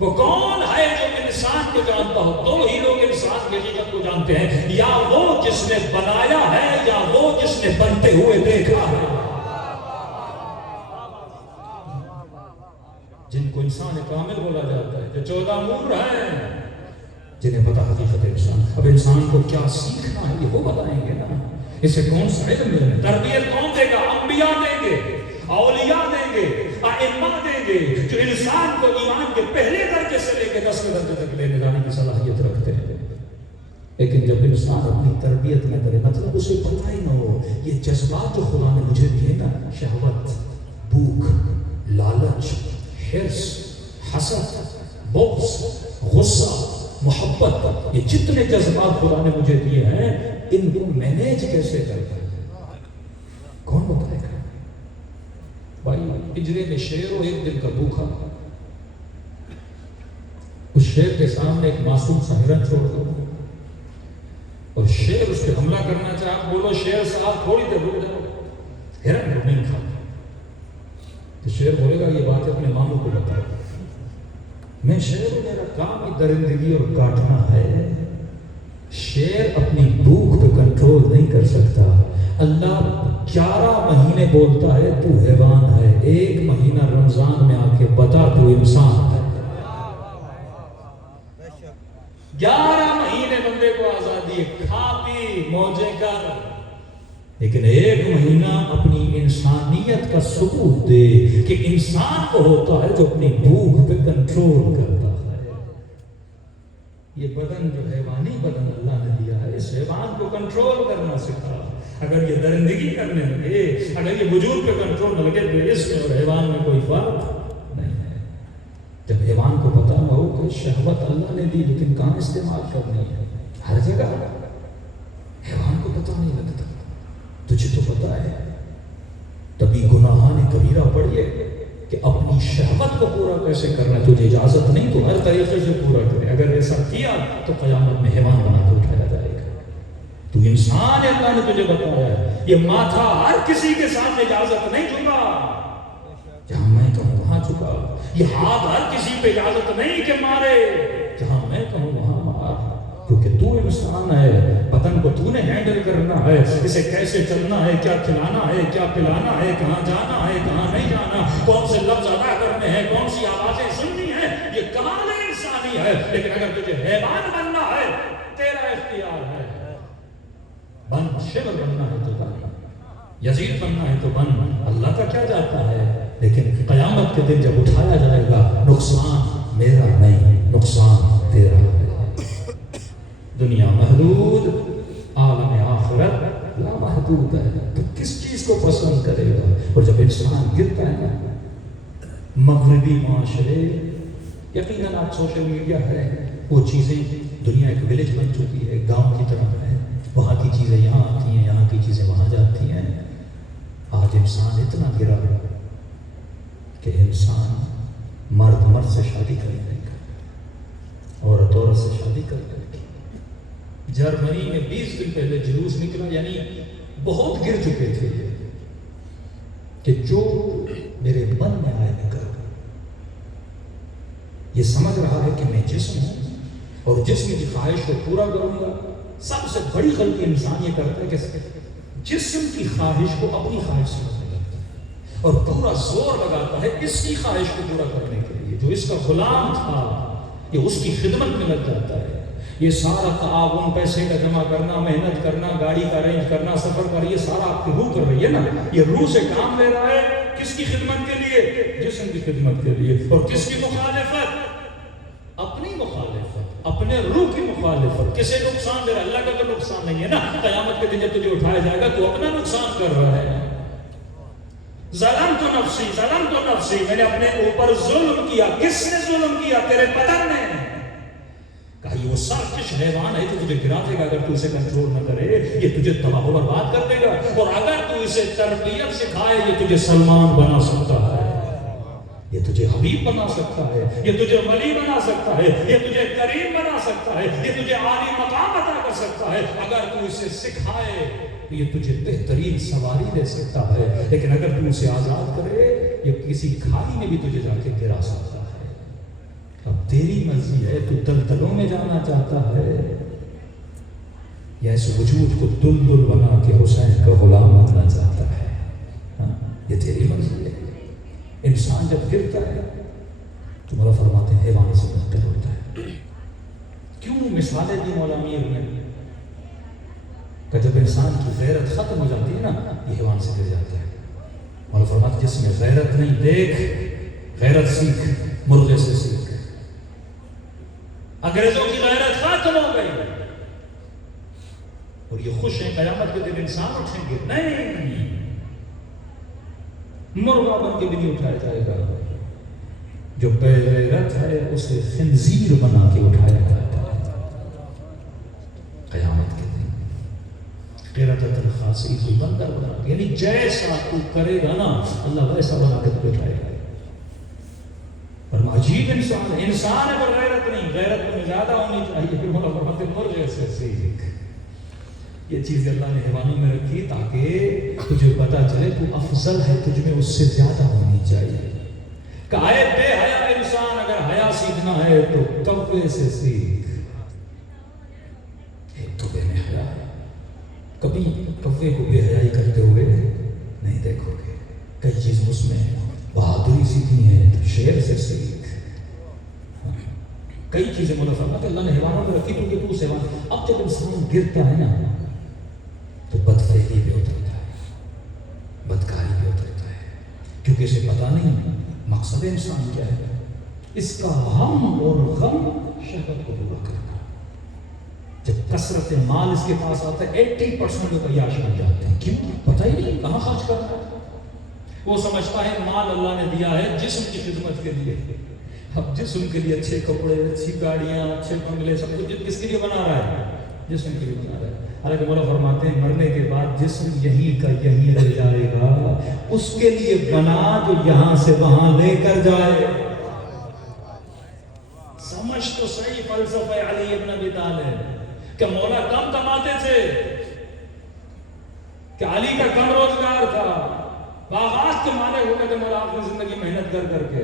وہ کون ہے جو انسان کو جانتا ہو؟ دو ہی لوگ انسان کی حقیقت کو جانتے ہیں، یا وہ جس نے بنایا ہے یا وہ جس نے بنتے ہوئے دیکھا ہے۔ جن کو انسان کامل بولا جاتا ہے، جو 14 امور ہیں، جنہیں پتا حقیقت انسان۔ اب انسان کو کیا سیکھنا ہے یہ وہ بتائیں گے نا، اسے کون سا علم ہے؟ تربیت کون دے گا؟ انبیاء دیں گے، اولیاء دیں گے، ائمہ دیں گے، جو انسان کو ایمان کے پہلے درجے سے لے کے 10ویں درجے تک لے جانے کی صلاحیت رکھتے ہیں۔ لیکن جب انسان اپنی تربیت نہ کرے، مطلب اسے پتہ ہی نہ ہو یہ جذبات جو خدا نے مجھے دیے نا، شہوت، بھوک، لالچ، حرص، حسد، بغض، غصہ، محبت، یہ جتنے جذبات خدا نے مجھے دیے ہیں، ان کو مینیج کیسے کرتا ہے؟ کون بتائے گا؟ بھائی پنجرے میں شیر ہو، ایک دن کا بھوکا، اس شیر کے سامنے ایک معصوم سا ہرن چھوڑ دو اور شیر اس پہ حملہ کرنا چاہے، آپ بولو شیر صاحب تھوڑی دیر رک جاؤ، ہرن کو نہیں کھاتا، تو شیر بولے گا یہ بات اپنے ماموں کو بتاؤ، میں شیر ہوں، میرا کام ہی درندگی اور کاٹنا ہے۔ شیر اپنی بھوک پہ کنٹرول نہیں کر سکتا۔ اللہ 11 مہینے بولتا ہے تو حیوان ہے، 1 مہینہ رمضان میں آ کے بتا تو انسان ہے۔ 11 مہینے بندے کو آزادی ہے، کھا پی موجے کر، لیکن 1 مہینہ اپنی انسانیت کا ثبوت دے کہ انسان کو ہوتا ہے جو اپنی بھوک پہ کنٹرول کرتا ہے۔ یہ بدن جو حیوانی بدن اللہ نے دیا ہے، اس حیوان کو کنٹرول کرنا سکھا۔ اگر یہ درندگی کرنے لگے، اگر یہ وجود پہ کنٹرول نہ لگے، تو اس میں اور حیوان میں کوئی فرق نہیں ہے۔ جب حیوان کو پتا نہ ہو کہ شہوت اللہ نے دی لیکن کہاں استعمال کرنی ہے، ہر جگہ حیوان کو پتا نہیں لگتا، تجھے تو پتا ہے۔ تبھی گناہان کبیرہ پڑھیے کہ اپنی شہوت کو پورا کیسے کرنا، تجھے اجازت نہیں تو ہر طریقے سے پورا کرے، اگر ایسا کیا تو قیامت میں حیوان بنا کے اٹھایا جائے گا۔ تو انسان ہے، اللہ نے تجھے بتایا ہے، یہ ماتھا ہر کسی کے سامنے اجازت نہیں چکا، جہاں میں کہوں وہاں چکا، یہ ہاتھ ہر کسی پہ اجازت نہیں کہ مارے، جہاں میں کہوں وہاں مار، کیونکہ تو انسان ہے، بدن کو تو نے ہینڈل کرنا ہے، اسے کیسے چلنا ہے، کیا کھلانا ہے، کیا پلانا ہے، کہاں جانا ہے، کہاں نہیں جانا، کون سے لفظ ادا کرنے ہیں، کون سی آوازیں سننی ہیں، یہ کمال انسانی ہے۔ لیکن اگر تجھے حیوان بننا ہے، تیرا اختیار ہے، بن، شبر بننا ہے تو بن، یزید بننا ہے تو بن، اللہ کا کیا جاتا ہے۔ لیکن قیامت کے دن جب اٹھایا جائے گا، نقصان میرا نہیں، نقصان تیرا ہے۔ دنیا محدود، عالم آخرت لا محدود ہے، تو کس چیز کو پسند کرے گا؟ اور جب انسان گرتا ہے نا، مغربی معاشرے، یقیناً آج سوشل میڈیا ہے، وہ چیزیں، دنیا ایک ولیج بن چکی ہے، گاؤں کی طرح ہے، وہاں کی چیزیں یہاں آتی ہیں، یہاں کی چیزیں وہاں جاتی ہیں۔ آج انسان اتنا گرا کہ انسان مرد مرد سے شادی کر لے گا، عورت عورت سے شادی کر لے گی۔ جرمنی میں 20 دن پہلے جلوس نکلا، یعنی بہت گر چکے تھے کہ جو میرے من میں آئے میں کروں، یہ سمجھ رہا ہے کہ میں جسم ہوں اور جسم کی خواہش کو پورا کروں گا۔ سب سے بڑی غلطی انسان یہ کرتا ہے کہ جسم کی خواہش کو اپنی خواہش سمجھنے لگتا ہے اور پورا زور لگاتا ہے اس کی خواہش کو پورا کرنے کے لیے، جو اس کا غلام تھا یہ اس کی خدمت میں لگ جاتا ہے۔ یہ سارا تعاون، پیسے کا جمع کرنا، محنت کرنا، گاڑی کا ارینج کرنا، سفر کا، یہ سارا آپ کی روح کر رہی ہے نا، یہ روح سے کام لے رہا ہے، کس کی خدمت کے لیے؟ جسم کی خدمت کے لیے۔ اور کس کی مخالفت؟ اپنی مخالفت، اپنے روح کی مخالفت۔ کسے نقصان دے رہا ہے؟ اللہ کا تو نقصان نہیں ہے نا۔ قیامت کے دن جب تجھے اٹھایا جائے گا تو اپنا نقصان کر رہا ہے۔ ظلم تو نفسی، ظلم تو نفسی، میں نے اپنے اوپر ظلم کیا۔ کس نے ظلم کیا؟ تیرے بدن نے۔ کہا یہ وہ سرکش حیوان ہے جو تجھے گرا دے گا اگر تو اسے کنٹرول نہ کرے، یہ تجھے تباہ و برباد کر دے گا، اور اگر تو اسے تربیت سکھائے یہ تجھے سلمان بنا سکتا ہے، یہ تجھے حبیب بنا سکتا ہے، یہ تجھے ولی بنا سکتا ہے، یہ تجھے کریم بنا سکتا ہے، یہ تجھے عالی مقام عطا کر سکتا ہے۔ اگر تو اسے سکھائے تو یہ تجھے بہترین سواری دے سکتا ہے، لیکن اگر تو اسے آزاد کرے یہ کسی کھائی میں بھی تجھے جا کے گرا سکتا ہے۔ اب تیری مرضی ہے، تو دلدلوں میں جانا چاہتا ہے یا اس وجود کو دلدل بنا کے حسین کا غلام بننا چاہتا ہے؟ یہ تیری مرضی ہے۔ انسان جب گرتا ہے تو مولا فرماتے ہیں حیوان سے بہتر ہوتا ہے۔ کیوں مثالیں دی مولا میر نے کہ جب انسان کی غیرت ختم ہو جاتی ہے نا، یہ حیوان سے گر جاتا ہے۔ مولا فرماتے ہیں جس میں غیرت نہیں، دیکھ غیرت سیکھ، مرغے سے سیکھ۔ انگریزوں کی غیرت ختم ہو گئی اور یہ خوش ہیں قیامت کے دن انسان اٹھیں گے، نہیں، مرغا بن کے بھی نہیں اٹھایا جائے گا۔ جو بے غیرت ہے اسے خنزیر بنا کے اٹھایا جاتا ہے قیامت کے دن۔ غیرت الخاصی کوئی بندر بنا کے، یعنی جیسا تو کرے گا نا اللہ ویسا بنا کے تجھے اٹھائے گا۔ پر عجیب انسان ہے، انسان ہے پر غیرت نہیں، غیرت میں زیادہ ہونی چاہیے۔ پھر مولا فرماتے ہیں مرغے سے سیکھ۔ یہ چیز اللہ نے حیوانوں میں رکھی تاکہ تجھے پتا چلے تو افضل ہے، تجھ میں اس سے زیادہ ہونی چاہیے۔ کہ اے بے حیا انسان، اگر حیا سیکھنا ہے تو کوے سے سیکھ۔ ایک تو بے حیا ہے، کبھی کوے کو بے حیائی کرتے ہوئے نہیں دیکھو گے۔ کئی چیز اس میں بہادری سیکھنی ہے تو شیر سے سیکھ۔ کئی چیزیں مولا فرماتے اللہ نے حیوانوں میں رکھی تو اس حیوان۔ اب جب انسان گرتا ہے نا تو بدفعلی بھی اترتا ہے، بدکاری بھی اترتا ہے، کیونکہ اسے پتا نہیں مقصد انسان کیا ہے۔ اس کا ہم اور غم شہوت کو پورا کرنا۔ جب کثرت مال اس کے پاس آتا ہے 80% لوگ عیاش بن جاتے ہیں، کیوں؟ پتہ ہی نہیں کہاں خرچ کرنا ہے۔ وہ سمجھتا ہے مال اللہ نے دیا ہے جسم کی خدمت کے لیے۔ اب جسم کے لیے اچھے کپڑے، اچھی گاڑیاں، اچھے بنگلے، سب کچھ کس کے لیے بنا رہا ہے؟ جسم کے لیے بنا رہا ہے۔ حالانکہ مولا فرماتے ہیں مرنے کے بعد جسم یہیں کا یہیں رہ جائے گا، اس کے لیے بنا جو یہاں سے وہاں لے کر جائے۔ سمجھ تو صحیح فلسفہ علی ابن ابی طالب کہ مولا کم کماتے تھے، کہ علی کا کم روزگار تھا، باغات کے مالک ہو گئے تھے مولا اپنی زندگی محنت کر کر کے،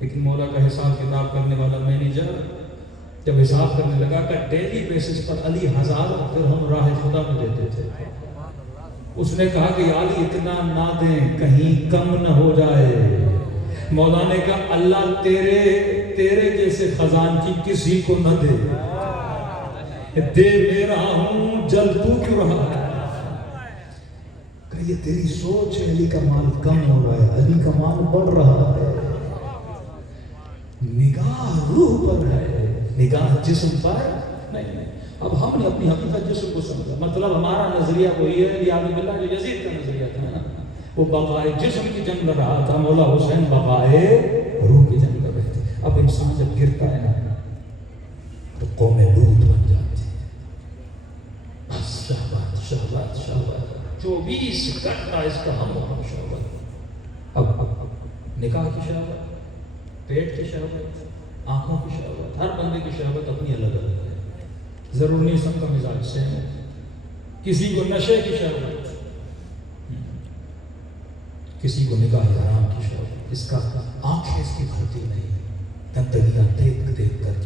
لیکن مولا کا حساب کتاب کرنے والا مینیجر جب حساب کرنے لگا کہ ڈیلی بیسس پر علی 1000 درہم راہ خدا میں دیتے تھے، اس نے کہا کہ علی اتنا نہ دیں کہیں کم نہ ہو جائے۔ مولا نے کہا اللہ تیرے جیسے خزانچی کسی کو نہ دے، دے میں رہا ہوں جل تو کیوں رہا ہے؟ کہ یہ تیری سوچ ہے، علی کا مال کم ہو رہا ہے، علی کا مال بڑھ رہا ہے۔ نگاہ روح پر ہے، نگاہ جسم پر نہیں۔ اب ہم نے اپنی حقیقت جسم کو سمجھا، مطلب ہمارا نظریہ وہی ہے لیاذ باللہ جو یزید کا نظریہ تھا نا، وہ بقائے جسم کی جنگ لڑ رہا تھا، مولا حسین بقائے روح کی جنگ لڑ رہے تھے۔ اب انسان جب گرتا ہے نا تو قوم لوط بن جاتی ہے، بس شہوت شہوت شہوت 24 گھنٹہ اس کا ہم شہوت۔ اب نکاح کی شہوت، پیٹ کی شہوت، آنکھوں کی شہوت، ہر بندے کی شہوت اپنی الگ الگ ہے، ضرور نہیں سب کا مزاج سیم ہے۔ کسی کو نشے کی شہوت، کسی کو نگاہ حرام کی شہوت، اس کا آنکھیں اس کی کھلتی نہیں، گندگیاں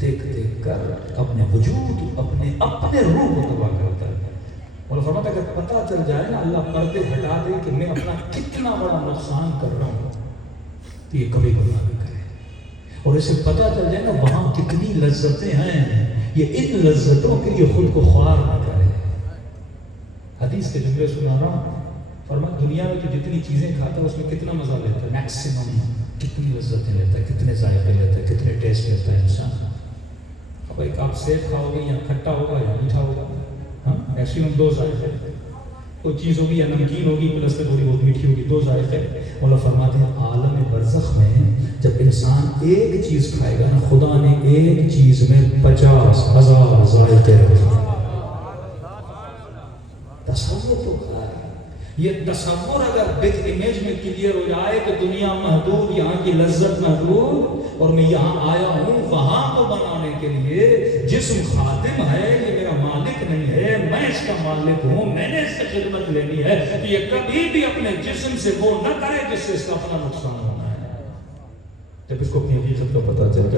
دیکھ کر اپنے وجود اپنے روح کو تباہ کرتا ہے۔ اور فرماتا ہے اگر پتہ چل جائے نا، اللہ پردے ہٹا دے کہ میں اپنا کتنا بڑا نقصان کر رہا ہوں، تو یہ کبھی گناہ نہیں کرے۔ اور اسے پتہ چل جائے نا وہاں کتنی لذتیں ہیں، یہ ان لذتوں کے لیے خود کو خوار نہ کرے۔ حدیث کے جملے سنا رہا ہوں، فرمایا دنیا میں تو جتنی چیزیں کھاتا ہے اس میں کتنا مزہ لیتا ہے، میکسیمم کتنی لذتیں لیتا ہے، کتنے ذائقے لیتا ہے، کتنے ٹیسٹ لیتا ہے انسان۔ اب ایک آپ سیب کھاؤ گے یا کھٹا ہوگا یا میٹھا ہوگا، ہاں میکسیمم 2 ذائقے، کوئی چیز ہوگی یا نمکین ہوگی پلس میں تھوڑی بہت میٹھی ہوگی، 2 ذائقے۔ مولا فرماتے ہیں عالم برزخ میں جب انسان ایک چیز کھائے گا نا، خدا نے ایک چیز میں 50,000 ذائقے رکھے۔ تصور تو ہے، یہ تصور اگر بگ امیج میں کلیئر ہو جائے کہ دنیا محدود، یہاں کی لذت محدود، اور میں یہاں آیا ہوں وہاں کو بنانے کے لیے، جسم خادم ہے، یہ میرا مالک نہیں ہے، میں اس کا مالک ہوں، میں نے اس سے خدمت لینی ہے، کہ یہ کبھی بھی اپنے جسم سے وہ نہ کرے جس سے اس کا اپنا نقصان ہونا ہے۔ جب اس کو اپنی حقیقت کا پتہ چل جائے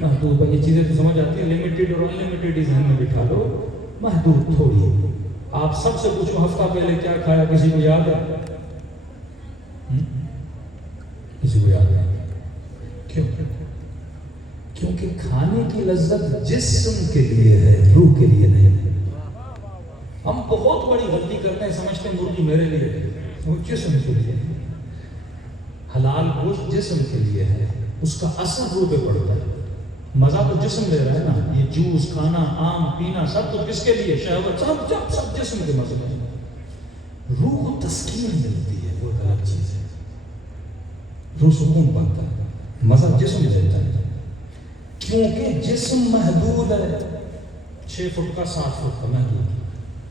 محدود ہے, یہ چیزیں تو سمجھ آتی ہیں, لمیٹڈ اور انلمیٹڈ ذہن میں بٹھا لو, محدود تھوڑی. آپ سب سے پوچھو ہفتہ پہلے کیا کھایا, کسی کو یاد ہے؟ کسی کو یاد ہے؟ کیوں؟ کیونکہ کھانے کی لذت جسم کے لیے ہے, روح کے لیے نہیں ہے. ہم بہت بڑی غلطی کرتے ہیں, سمجھتے ہیں مرغی میرے لیے ہے, وہ جسم کے لیے ہے. حلال گوشت جسم کے لیے ہے, اس کا اثر روح پہ پڑتا ہے. مزہ تو جسم لے رہا ہے نا, یہ جوس کھانا, آم پینا, سب تو کس کے لیے؟ شہوت, سب جسم کے مزے ہیں. روح کو تسکین ملتی ہے, وہ ایک الگ چیز ہے. روح سکون پاتا ہے, مزہ جسم لیتا ہے. کیونکہ جسم محدود ہے, 6 فٹ کا 7 فٹ کا محدود.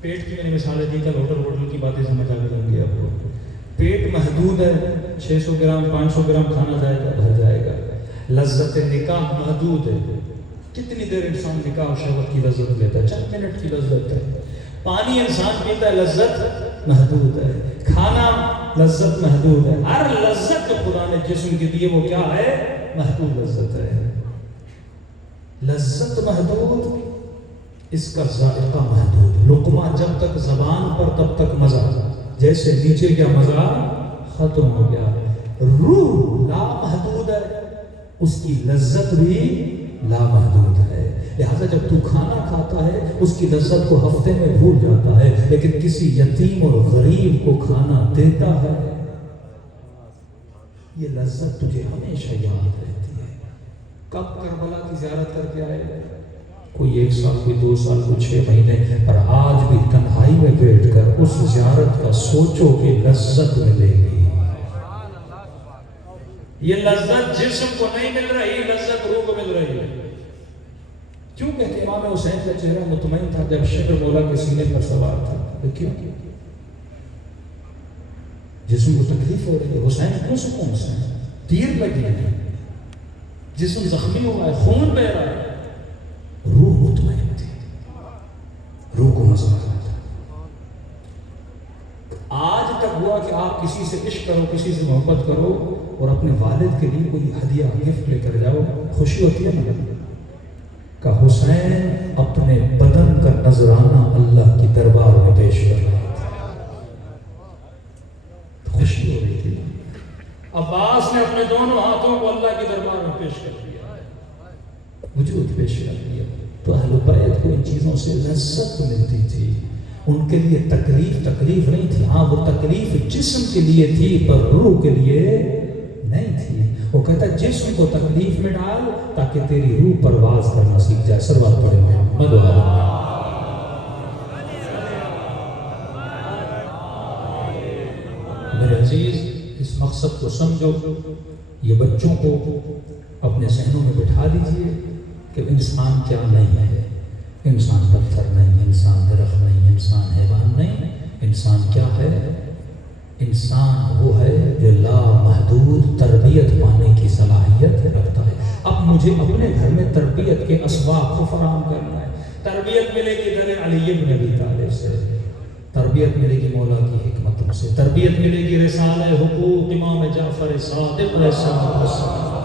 پیٹ کی میں نے مثالیں دی, کل ہوٹل کی باتیں سمجھ آ گئی گے آپ کو. پیٹ محدود ہے, 600 گرام 500 گرام کھانا جائے گا, بھر جائے گا. لذت نکاح محدود ہے, کتنی دیر انسان نکاح و شہوت کی لذت لیتا ہے؟ چند منٹ کی لذت ہے. پانی انسان پیتا ہے, لذت محدود ہے. کھانا لذت محدود ہے. ہر لذت جو خدا نے جسم کے دیے وہ کیا ہے؟ محدود لذت ہے. لذت محدود, اس کا ذائقہ محدود. لقمہ جب تک زبان پر تب تک مزہ, جیسے نیچے کیا مزہ ختم ہو گیا. روح لامحدود ہے, اس کی لذت بھی لامحدود ہے. لہذا جب تو کھانا کھاتا ہے اس کی لذت کو ہفتے میں بھول جاتا ہے, لیکن کسی یتیم اور غریب کو کھانا دیتا ہے, یہ لذت تجھے ہمیشہ یاد رہتی ہے. کب کربلا کی زیارت کر کے آئے؟ کوئی 1 سال, کوئی 2 سال, کوئی 6 مہینے, پر آج بھی تنہائی میں بیٹھ کر اس زیارت کا سوچو کہ لذت ملے گی. یہ لذت جسم کو نہیں مل رہی, لذت روح کو مل رہی ہے. کیوں کہ امام حسین کا چہرہ مطمئن تھا جب شبر مولا کے سینے پر سوار تھا. کیوں؟ جسم کو تکلیف ہو رہی ہے. حسین کیوں سکون سے؟ تیر لگی ہے, جسم زخمی ہوا ہے, خون بہ رہا ہے. روح مطمئن تھی, روح کو مزہ آتا. آج تک ہوا کہ آپ کسی سے عشق کرو, کسی سے محبت کرو اور اپنے والد کے لیے کوئی ہدیہ گفٹ لے کر جاؤ, خوشی ہوتی ہے نا کہ حسین اپنے بدن کا نذرانہ اللہ کی دربار میں پیش کر رہے تھے, خوشی ہو رہی تھی. عباس نے اپنے دونوں ہاتھوں کو اللہ کے دربار میں پیش کر دیا, وجود پیش کر دیا. تو اہل بیت کو ان چیزوں سے لذت ملتی تھی. ان کے لیے تکلیف نہیں تھی. ہاں وہ تکلیف جسم کے لیے تھی پر روح کے لیے نہیں تھی. وہ کہتا ہے جسم کو تکلیف میں ڈال تاکہ تیری روح پرواز کرنا سیکھ جائے. سروات پڑھیں گے محمد و میرے عزیز, اس مقصد کو سمجھو. یہ بچوں کو اپنے ذہنوں میں بٹھا دیجئے کہ انسان کیا نہیں ہے. انسان پتھر نہیں, انسان درخت نہیں, انسان حیوان نہیں. انسان کیا ہے؟ انسان وہ ہے جو لامحدود تربیت پانے کی صلاحیت رکھتا ہے. اب مجھے اپنے گھر میں تربیت کے اسباب کو فراہم کرنا ہے. تربیت ملے گی در علی بن ابی طالب سے, تربیت ملے گی مولا کی حکمتوں سے, تربیت ملے گی رسالہ حقوق امام جعفر صادق علیہ السلام.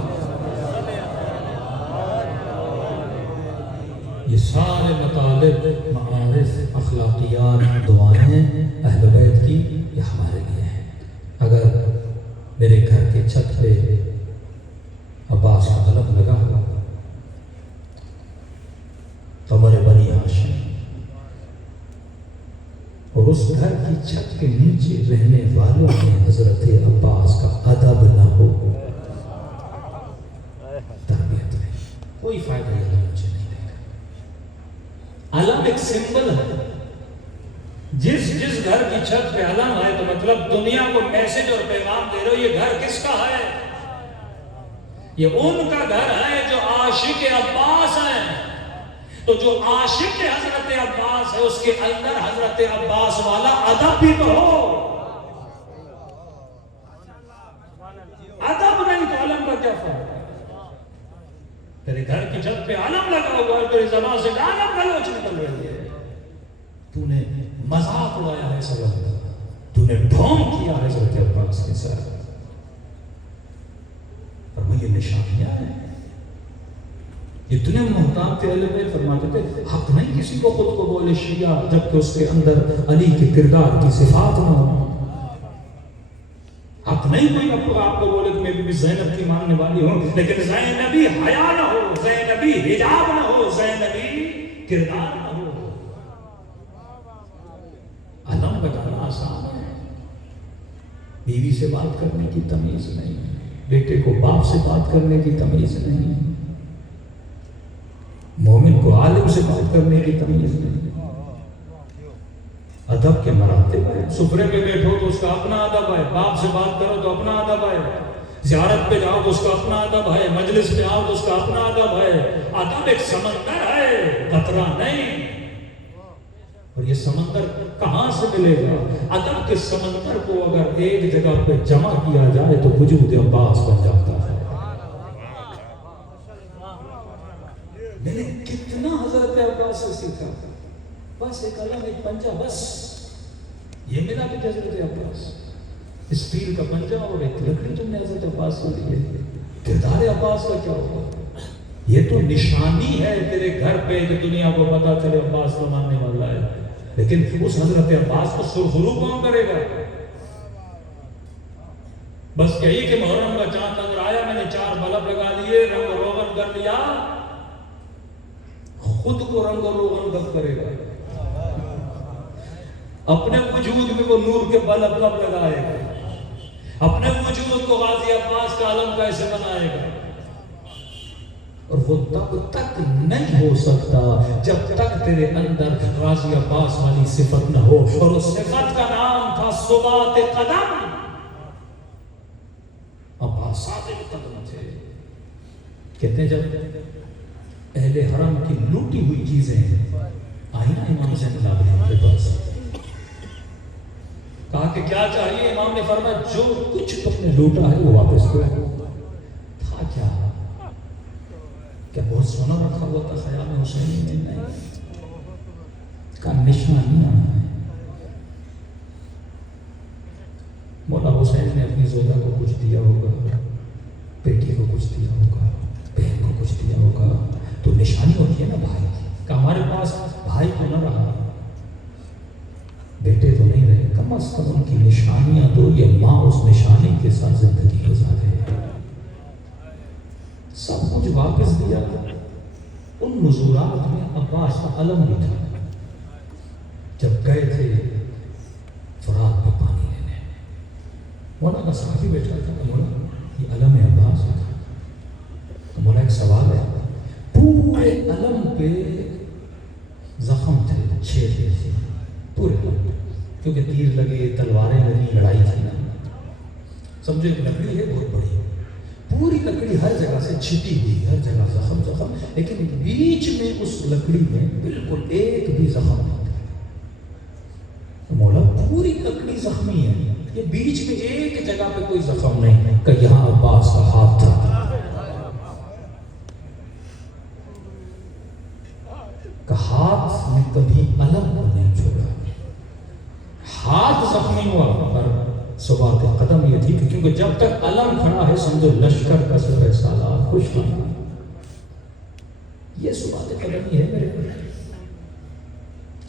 یہ سارے مطالب, معارف, اخلاقیات, دعائیں اہل بیت کی, یہ ہمارے لیے ہیں. اگر میرے گھر کے چھت پہ عباس کا علم لگا ہوا, قمر بنی ہاشم, اور اس گھر کی چھت کے نیچے رہنے والوں میں حضرت عباس کا ادب نہ ہو, تربیت میں کوئی فائدہ نہیں مجھے نہیں دے گا. علم ایک سمبل ہے. جس گھر کی چھت پہ علم ہے تو مطلب دنیا کو میسج اور پیغام دے رہے ہو یہ گھر کس کا ہے؟ یہ ان کا گھر ہے جو عاشق عباس ہیں. تو جو عاشق حضرت عباس ہے اس کے اندر حضرت عباس والا ادب بھی تو ہو. ادب نہیں تو علم کا کیا فائدہ؟ تیرے گھر کی چھت پہ علم لگا ہوا ہے, تیری زبان سے گالم گلوچ نکل رہی ہے. تو نے مذاق اڑایا ہے سبب, تو نے ڈھونگ کیا ہے حضرت عباس کے ساتھ. اور وہ یہ نشانیاں ہیں. اتنے محتاط تھے اہل بیت، فرماتے تھے حق نہیں کسی کو خود کو بولے شیعہ جبکہ اس کے اندر علی کے کردار کی صفات نہ ہو. حق نہیں کوئی آپ کو بولے کہ میں بھی زینب کی ماننے والی ہوں، لیکن زینبی حیا نہ ہو، زینبی حجاب نہ ہو، زینبی کردار نہ ہو. علم بجانا آسان ہے، بیوی سے بات کرنے کی تمیز نہیں، بیٹے کو باپ سے بات کرنے کی تمیز نہیں، مومن کو عالم سے بات کرنے کی تمیز نہیں. ادب کے مراتب ہے. سفرے پہ بیٹھو تو اس کا اپنا ادب ہے، باپ سے بات کرو تو اپنا ادب ہے، زیارت پہ جاؤ تو اس کا اپنا ادب ہے، مجلس پہ آؤ تو اس کا اپنا ادب ہے. ادب ایک سمندر ہے، قطرہ نہیں. اور یہ سمندر کہاں سے ملے گا؟ ادب کے سمندر کو اگر ایک جگہ پہ جمع کیا جائے تو وجود عباس بن جاتا ہے. میں نے کتنا حضرت عباس سے سیکھا، بس ایک علم، ایک پنجہ، بس یہ ملا کہ حضرت عباس، اسٹیل کا پنجہ اور ایک لکڑی تم نے حضرت عباس کو دی ہے. کردار عباس کا کیا ہوگا؟ یہ تو نشانی ہے تیرے گھر پہ کہ دنیا کو پتا چلے عباس کو ماننے والا ہے، لیکن اس حضرت عباس کو سرخرو کون کرے گا؟ بس کہی کہ محرم کا چاند نظر آیا، میں نے 4 بلب لگا لیے، رنگ روغن کر لیا. خود کو رنگ و روغن کب کرے گا؟ اپنے وجود میں وہ نور کے بلب کب لگائے گا؟ اپنے وجود کو غازی عباس کا علم کیسے بنائے گا؟ اور وہ تب تک نہیں ہو سکتا جب تک تیرے اندر غازی عباس والی صفت نہ ہو. اور اس صفت کا نام تھا ثبات قدم. عباس صادق قدم تھے. کہتے ہیں جب اہل حرم کی لوٹی ہوئی چیزیں آئی نا امام زین العابدین کے پاس، کہا کہ کیا چاہیے؟ امام نے فرمایا جو کچھ تم نے لوٹا ہے وہ واپس کرو. تھا کیا بہت سونا رکھا ہوا تھا خیام حسینی میں؟ نہیں، کا نشانیاں ہیں. مولا حسین نے اپنی زوجہ کو کچھ دیا ہوگا، بیٹی کو کچھ دیا ہوگا، بہن کو کچھ دیا ہوگا، تو نشانی ہوتی ہے نا بھائی کہ ہمارے پاس بھائی تو نہ رہا، بیٹے تو نہیں رہے، کم از کم ان کی نشانیاں تو یہ ماں اس نشانی کے ساتھ زندگی گزارے. سب کچھ واپس دیا. ان نزولات میں عباس کا علم بھی تھا. جب گئے تھے فرات پہ پانی لینے، مولا کا صحابی بیٹھا تھا، مولا یہ علم عباس تھا. تو مولا ایک سوال ہے، پورے علم پہ زخم تھے، چھید تھے پورے علم پہ، کیونکہ تیر لگے، تلواریں لگی، لڑائی تھی نا. سمجھو ایک لکڑی ہے بہت بڑی، پوری لکڑی ہر جگہ سے چھٹی ہوئی، ہر جگہ زخم زخم، لیکن بیچ میں اس لکڑی میں بالکل ایک بھی زخم نہیں تھا. تو مولا پوری لکڑی زخمی ہے، یہ بیچ میں ایک جگہ پہ کوئی زخم نہیں، کہ یہاں عباس کا ہاتھ تھا. کہ ہاتھ نے کبھی علم کو نہیں چھوڑا. ہاتھ زخمی ہوا پر ثبات قدم یہ تھی کہ کیونکہ جب تک علم کھڑا ہے سمجھو لشکر کا سپہ سالار خوش نہیں. یہ ثبات قدم ہی ہے میرے پر.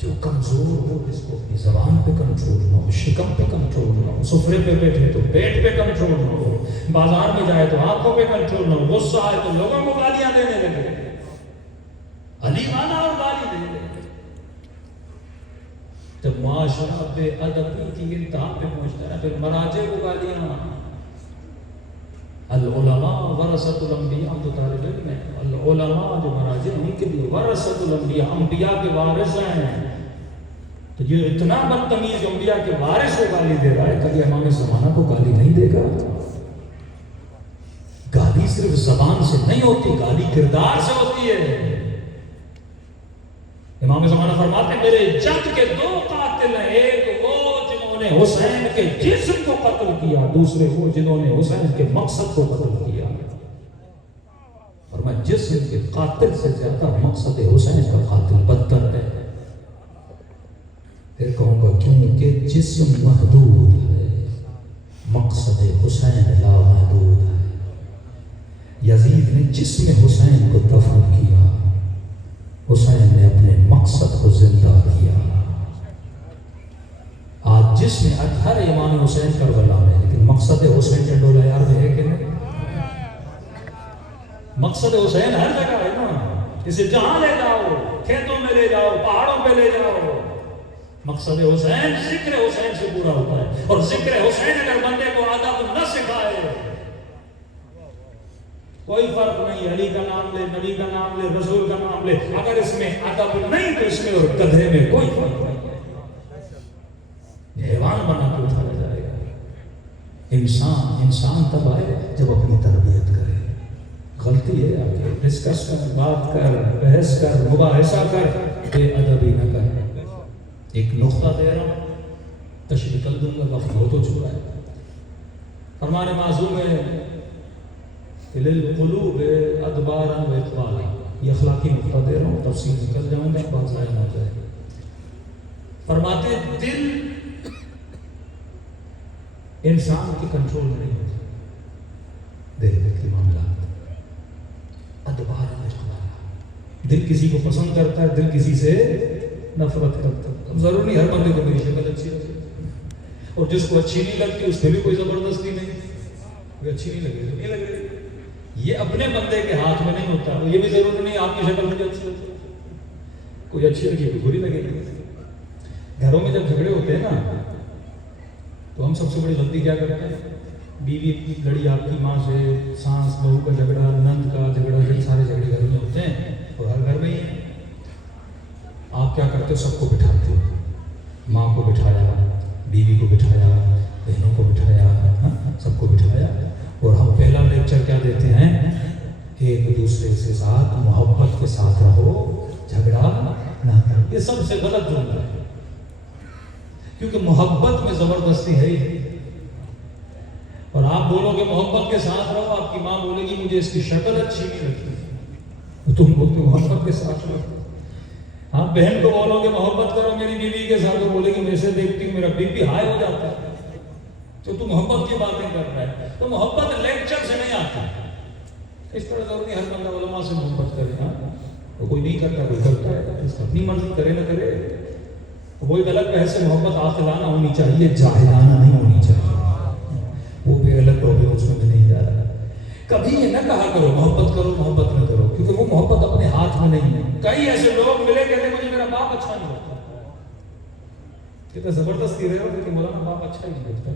جو کمزور ہو جس کو اپنی زبان پہ کنٹرول نہ ہو، شکم پہ کنٹرول نہ ہو، سفرے پہ بیٹھے تو پیٹ پہ کنٹرول نہ ہو، بازار میں جائے تو آنکھوں پہ کنٹرول نہ ہو، غصہ آئے تو لوگوں کو گالیاں دینے لگے، علی مانا اور گالی دے دے. جب معاشرہ بے ادبی کی انتہا پہ پہنچتا ہے پھر مراجع کو گالیاں. العلماء ورثۃ الانبیاء، تو طالب علم ہے، العلماء جو مراجع ان کے لیے ورثۃ الانبیاء، انبیاء کے وارث ہیں. تو یہ اتنا بدتمیز انبیاء کے وارث کو گالی دے رہا ہے، کبھی امام زمانہ کو گالی نہیں دے گا. گالی صرف زبان سے نہیں ہوتی، گالی کردار سے ہوتی ہے. امام زمانہ فرماتے ہیں میرے جد کے 2 قاتل ہیں، ایک وہ جنہوں نے حسین کے جسم کو قتل کیا، دوسرے وہ جنہوں نے حسین کے مقصد کو قتل کیا. اور میں جسم کے قاتل سے زیادہ مقصد حسین کا قاتل بدتر ہے. پھر کہوں گا کیونکہ جسم محدود ہے، مقصد حسین لا محدود ہے. یزید نے جسم حسین کو دفن کیا، حسین نے اپنے مقصد کو زندہ کیا. آج جس میں اطہر امام حسین کربلا میں، لیکن مقصد حسین چنڈولا یار میں ہے کہ نہیں؟ مقصد حسین ہر جگہ ہے نا. اسے جہاں لے جاؤ، کھیتوں میں لے جاؤ، پہاڑوں پہ لے جاؤ، مقصد حسین ذکر حسین سے پورا ہوتا ہے. اور ذکر حسین اگر بندے کو ادب نہ سکھائے، کوئی فرق نہیں. علی کا نام لے، نبی کا نام لے، رسول کا نام لے، اگر اس میں ادب نہیں تو اس میں اور گدھے میں کوئی فرق نہیں. حیوان بنا کے اٹھایا جائے گا. انسان تب آئے جب اپنی تربیت کرے. غلطی ہے آپ کی، ڈسکس کر، بات کر، بحث کر، مباحثہ کر، بے ادبی نہ کر. ایک نقطہ دے رہا ہوں، تشریح کر دوں گا، وقت بہت ہو چکا ہے. فرمان معصوم ہے للقلوب ادبارا و اقبالا. یہ اخلاقی نقطہ دے رہا ہوں، تفصیل نکل جاؤں گا، بات ضائع نہ ہو جائے. فرماتے دل انسان کے کنٹرول میں نہیں ہوتا. دل کے معاملات ادبارا و اقبالا. دل کسی کو پسند کرتا ہے، دل کسی سے نفرت کرتا ہے. ضرور نہیں ہر بندے کو میری شکل اچھی لگتی، اور جس کو اچھی نہیں لگتی اس پہ بھی کوئی زبردستی نہیں. کوئی اچھی نہیں لگ رہی تو نہیں لگ رہی. یہ اپنے بندے کے ہاتھ میں نہیں ہوتا. یہ بھی ضروری نہیں آپ کی شکل مجھے اچھی لگتی، کوئی اچھی لگی کوئی بری لگے گی. گھروں میں جب جھگڑے ہوتے ہیں نا تو ہم سب سے بڑی غلطی کیا کرتے ہیں؟ بیوی کی لڑی آپ کی ماں سے، ساس بہو کا جھگڑا، نند کا جھگڑا، یہ سارے جھگڑے گھر میں ہوتے ہیں اور ہر گھر میں ہی ہیں. آپ کیا کرتے ہو؟ سب کو بٹھاتے ہو. ماں کو بٹھایا، بیوی کو بٹھایا، بہنوں کو بٹھایا، سب کو بٹھایا. اور ہم پہلا لیکچر کیا دیتے ہیں؟ ایک دوسرے سے ساتھ محبت کے ساتھ رہو، جھگڑا نہ کرو. یہ سب سے غلط جملہ ہے، کیونکہ محبت میں زبردستی ہے ہی. اور آپ بولو کہ محبت کے ساتھ رہو، آپ کی ماں بولے گی مجھے اس کی شکل اچھی نہیں لگتی، تم بولتے ہو محبت کے ساتھ رہو. آپ بہن کو بولو کہ محبت کرو میری بیوی کے ساتھ، وہ بولے گی میں سے دیکھتی ہوں میرا بی پی ہائی ہو جاتا ہے، تو تم محبت کی باتیں کر رہا ہے. تو محبت لیکچر سے نہیں آتی. اس طرح ضروری ہر بندہ علماء سے محبت کرے. ہاں تو کوئی نہیں کرتا، کوئی کرتا ہے، اپنی مرضی کرے نہ کرے. وہی غلط بحث سے محبت عاقلانہ ہونی چاہیے، جاہلانہ نہیں ہونی چاہیے. وہ بھی الگ ٹاپک، اس میں بھی نہیں جا رہا. کبھی یہ نہ کہا کرو محبت کرو محبت نہ کرو، کیونکہ وہ محبت اپنے ہاتھ میں نہیں ہے. کئی ایسے لوگ ملے کہتے مجھے میرا باپ اچھا نہیں لگتا. کتنا زبردستی رہے ہو کہ مولانا باپ اچھا ہی نہیں لگتا.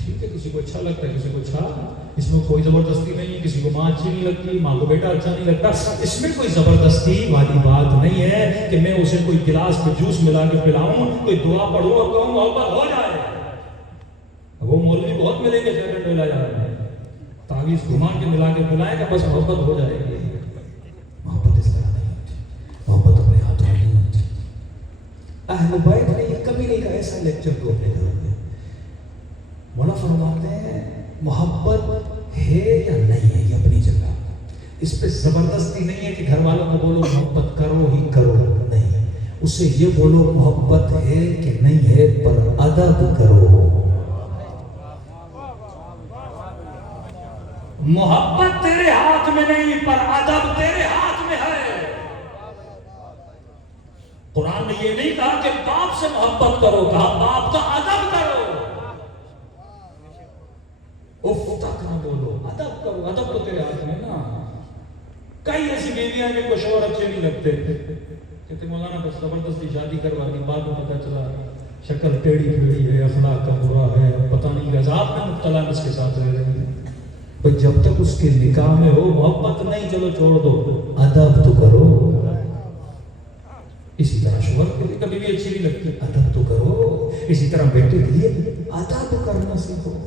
ٹھیک ہے، کسی کو اچھا لگتا ہے، کسی کو اچھا، اس میں کوئی زبردستی نہیں ہے. کسی کو ماں اچھی نہیں لگتی، ماں کو بیٹا اچھا نہیں لگتا، اس میں کوئی زبردستی والی بات نہیں ہے کہ میں اسے کوئی گلاس میں جوس ملا کے پلاؤں، کوئی دعا پڑھوں اور کہوں محبت ہو جائے. وہ مولوی بہت ملیں گے شہر ڈولا جا رہے ہیں، تعویذ گھما کے ملا کے پلائے گا بس محبت ہو جائے گی. محبت اس طرح نہیں ہوتی، محبت اپنے ہاتھوں میں نہیں ہوتی. اہل بیت نے یہ کبھی نہیں کہا ایسا لیکچر کو اپنے گھر میں. مولا فرماتے ہیں محبت ہے یا نہیں ہے یہ اپنی جگہ، اس پہ زبردستی نہیں ہے کہ گھر والوں کو بولو محبت کرو ہی کرو، نہیں. اسے یہ بولو محبت ہے کہ نہیں ہے پر ادب کرو. محبت تیرے ہاتھ میں نہیں پر ادب تیرے ہاتھ میں ہے. قرآن نے یہ نہیں کہا کہ باپ سے محبت کرو، کہا باپ کا ادب کرو. اف تک نہ بولو، ادب کرو. ادب تو تیرے ہاتھ میں نا. کئی ایسی بیویاں جن کو شوہر اچھے نہیں لگتے، کہتے مولانا بس زبردستی شادی کروا دی، بعد میں پتہ چلا شکل ٹیڑھی پھیڑی ہے، اخلاق کا برا ہے، پتہ نہیں عذاب میں مبتلا اس کے ساتھ رہ رہے ہیں. پر جب تک اس کے نکاح میں ہو محبت نہیں، چلو چھوڑ دو، ادب تو کرو. اسی طرح شوہر کے لیے کبھی بھی اچھی نہیں لگتی، ادب تو کرو. اسی طرح بیٹے کے لیے ادب کرنا سیکھو.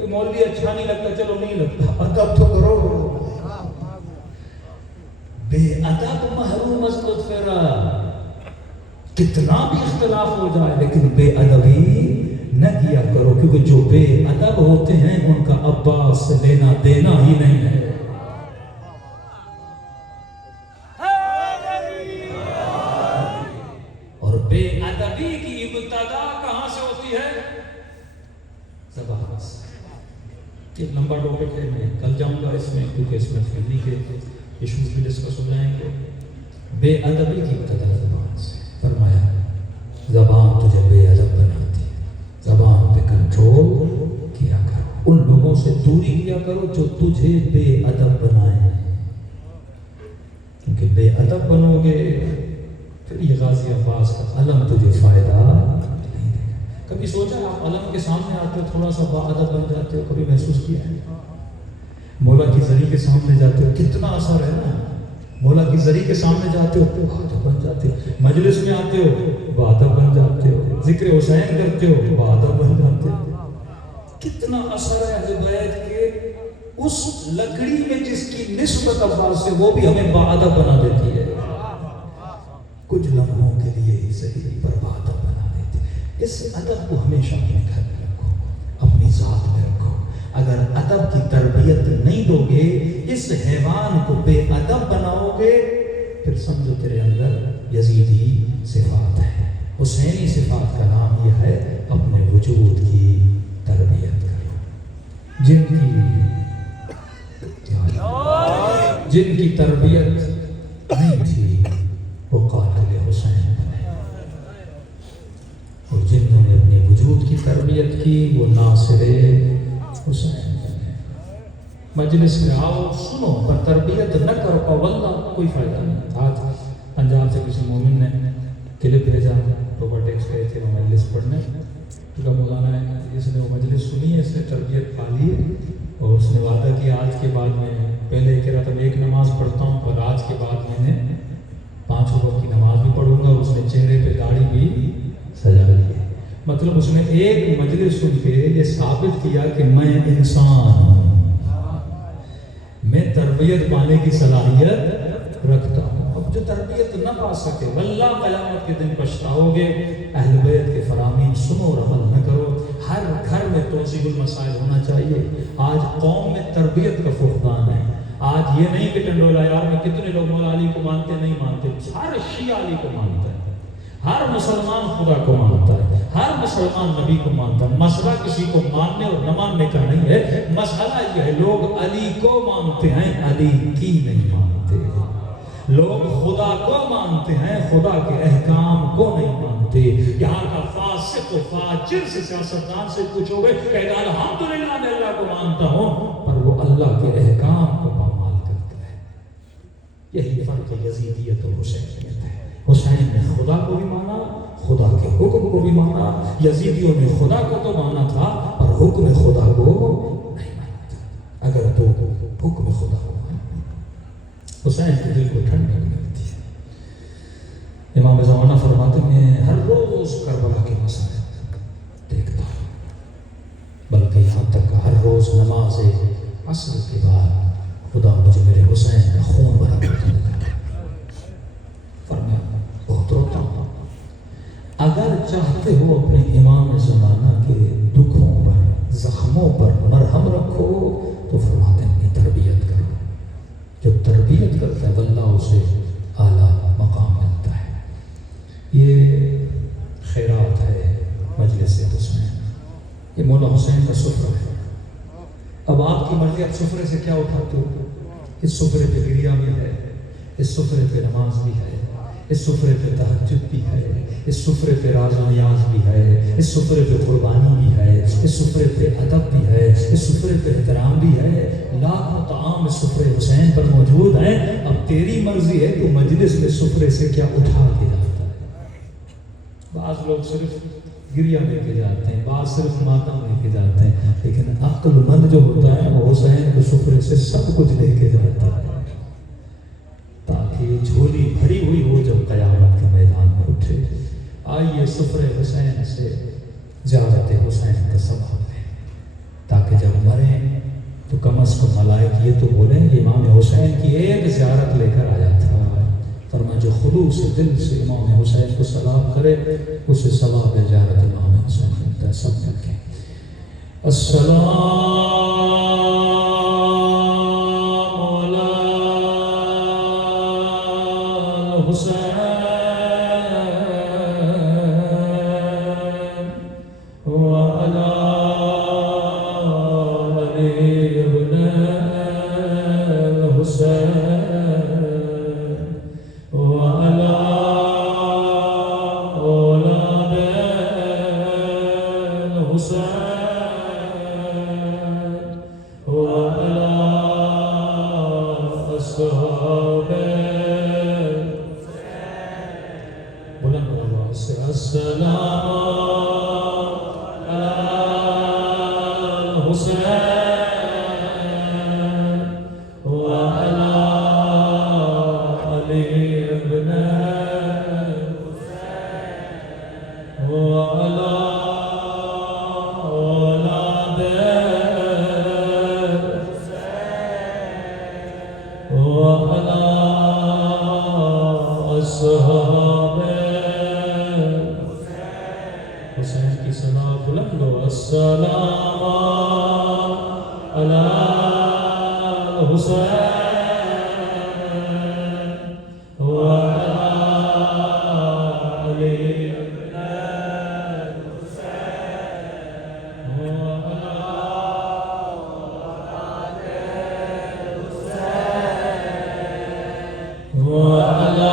مولوی اچھا نہیں لگتا، چلو نہیں لگتا، ادب تو کرو. بے ادب محروم از لطف را. کتنا بھی اختلاف ہو جائے لیکن بے ادبی نہ کیا کرو، کیونکہ جو بے ادب ہوتے ہیں ان کا عباس سے لینا دینا ہی نہیں ہے. اور بے ادبی کی ابتدا کہاں سے ہوتی ہے؟ زبان سے. یہ لمبا ٹاپک ہے، میں کل جاؤں گا اس میں، کیونکہ اس میں فیملی کے ایشوز بھی ڈسکس ہو جائیں گے. بے ادبی کی ابتدا زبان سے. فرمایا زبان تجھے بے ادب بناتی ہے، زبان پہ کنٹرول کیا کرو، ان لوگوں سے دوری کیا کرو جو تجھے بے ادب بنائیں، کیونکہ بے ادب بنو گے پھر یہ غازی عباس کا علم تجھے فائدہ نہیں دے گا. کبھی سوچا آپ علم کے سامنے آتے ہو تھوڑا سا با ادب بن جاتے ہو؟ کبھی محسوس کیا ہے؟ مولا کی زری کے سامنے جاتے ہو کتنا اثر ہے نا، مولا کی زری کے سامنے جاتے ہو بادب بن جاتے ہو، مجلس میں آتے ہو بادب بن جاتے ہو، ذکر حسین کرتے ہو بادب بن جاتے ہو. کتنا اثر ہے اہل بیت کے اس لکڑی میں جس کی نسبت عباس سے، وہ بھی ہمیں بادب بنا دیتی ہے. کچھ لمحوں کے لیے ہی صحیح پر بادب بنا دیتی ہے. اس ادب کو ہمیشہ اپنے گھر میں رکھو، اپنی ذات میں رکھو. اگر ادب کی تربیت نہیں دو گے، اس حیوان کو بے ادب بناؤ گے، پھر سمجھو تیرے اندر یزیدی صفات ہے. حسینی صفات کا نام یہ ہے اپنے وجود کی تربیت کرو. جن کی تربیت نہیں تھی وہ قاتل حسین بنے، اور جنہوں نے اپنے وجود کی تربیت کی وہ ناصر حسین بنے. مجلس میں آؤ سنو پر تربیت نہ کرو واللہ کوئی فائدہ نہیں. آج پنجاب سے کسی مومن نے کلپ بھیجا، روبوٹکس گئے تھے وہ مجلس پڑھنے، کیونکہ مولانا ہے جس نے وہ مجلس سنی ہے اس نے تربیت پا لی ہے، اور اس نے وعدہ کیا آج کے بعد میں پہلے کہہ رہا تھا میں ایک نماز پڑھتا ہوں، پر آج کے بعد میں نے 5 وقت کی نماز بھی پڑھوں گا. اس نے چہرے پہ داڑھی بھی سجا لی ہے. مطلب اس نے ایک مجلس سن کے یہ ثابت کیا کہ میں انسان ہوں، میں تربیت پانے کی صلاحیت رکھتا ہوں. اب جو تربیت نہ پا سکے واللہ قیامت کے دن پچھتاؤ گے. اہل بیت کے فرامین سنو اور عمل نہ کرو. ہر گھر میں توضیح المسائل ہونا چاہیے. آج قوم میں تربیت کا فقدان ہے. آج یہ نہیں کہ ٹنڈولا یار میں کتنے لوگ مولا علی کو مانتے نہیں مانتے، ہر شیعہ علی کو مانتا ہے، ہر مسلمان خدا کو مانتا ہے، ہر مسلمان نبی کو مانتا ہے. مسئلہ کسی کو ماننے اور نہ ماننے کا نہیں ہے، مسئلہ یہ ہے لوگ علی کو مانتے ہیں، علی کی نہیں مانتے. لوگ خدا کو مانتے ہیں، خدا کے احکام کو نہیں مانتے. یہاں کا فاسق و فاجر سے سیاستدان سے پوچھو گے کہ الحمدللہ میں اللہ کو مانتا ہوں، پر وہ اللہ کے احکام کو پامال کرتا ہے. یہی فرق یزیدیت اور حسینیت ہے. حسین نے خدا کو بھی مانا، خدا کے حکم کو بھی مانا. یزیدیوں نے خدا کو تو مانا تھا پر حکم خدا کو نہیں مانا تھا. اگر تو حکم خدا کو حسین کے دل کو ٹھنڈک ملتی ہے. امام زمانہ فرماتے ہیں ہر روز کربلا کے مسائل دیکھتا ہوں، بلکہ یہاں تک ہر روز نماز عصر کے بعد خدا مجھے میرے حسین کا خون بھرا کرتا ہے. فرمایا بہت روتا ہوں. اگر چاہتے ہو اپنے امام زمانہ کے دکھوں پر زخموں پر مرہم رکھو تو فرماتے ہیں کہ تربیت کرو. جو تربیت کرتا ہے واللہ اسے اعلیٰ مقام ملتا ہے. یہ خیرات ہے مجلس حسین، یہ مولا حسین کا سفرہ ہے. اب آپ کی مرضی آپ سفرے سے کیا اٹھاتے ہو؟ اس سفرے پہ گریا بھی ہے، اس سفرے پہ نماز بھی ہے، اس سفرے پہ تہجد بھی ہے، اس سفرے پہ راز و نیاز بھی ہے، اس سفرے پہ قربانی بھی ہے، اس سفرے پہ ادب بھی ہے، اس سفرے پہ احترام بھی ہے. لاکھوں طعام اس سفرے حسین پر موجود ہیں. اب تیری مرضی ہے تو مجلس میں سفرے سے کیا اٹھا کے جاتا ہے. بعض لوگ صرف گریا لے کے جاتے ہیں، بعض صرف ماتم لے کے جاتے ہیں، لیکن عقل مند جو ہوتا ہے وہ حسین کے سفرے سے سب کچھ لے کے جاتا ہے تاکہ جھولی بھری ہوئی ہو جب قیامت کے میدان میں اٹھے. آئیے سفرے حسین سے زیارت حسین کا ثواب لیں تاکہ جب مریں تو کم از کم ملائک یہ تو بولیں کہ امام حسین کی ایک زیارت لے کر آیا تھا. فرما جو خلوص دل سے امام حسین کو سلام کرے اسے ثواب زیارت امام حسین ملتا ہے. سب لکھیں السلام علی حسین وعلی حسین بلند آواز سے السلام علی الحسین وعلی علی ابن الحسین وعلی اولاد الحسین وعلی اصحاب حسین کی ثنا بلند ہو السلام علی الحسین وعلی علی ابن الحسین وعلی اولاد الحسین وعلی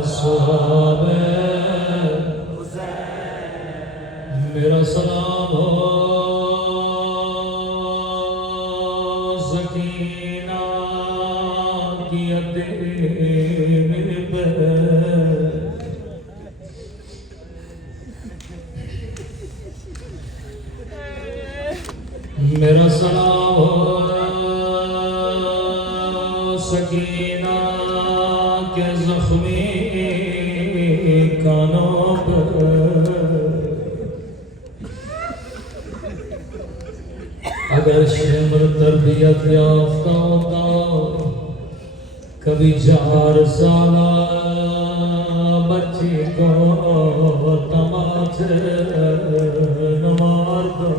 اصحاب میرا سلام ہو سکینہ کی ادین پہ میرا سلام ہو سکینہ کے زخمی کانوں پر اگر شمر تربیت یافتہ ہوتا کبھی 4 سالہ بچی کو تماچے نہ مارتا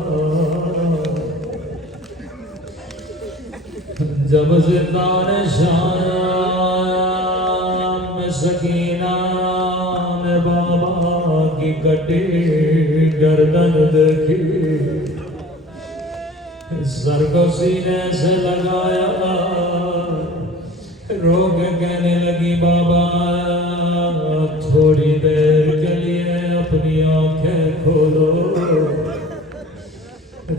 جب زندان شام میں سکینہ نے بابا کی کٹی گردن دیکھی سر کو سینے سے لگایا رو کے کہنے لگی بابا تھوڑی دیر کے لیے اپنی آنکھیں کھولو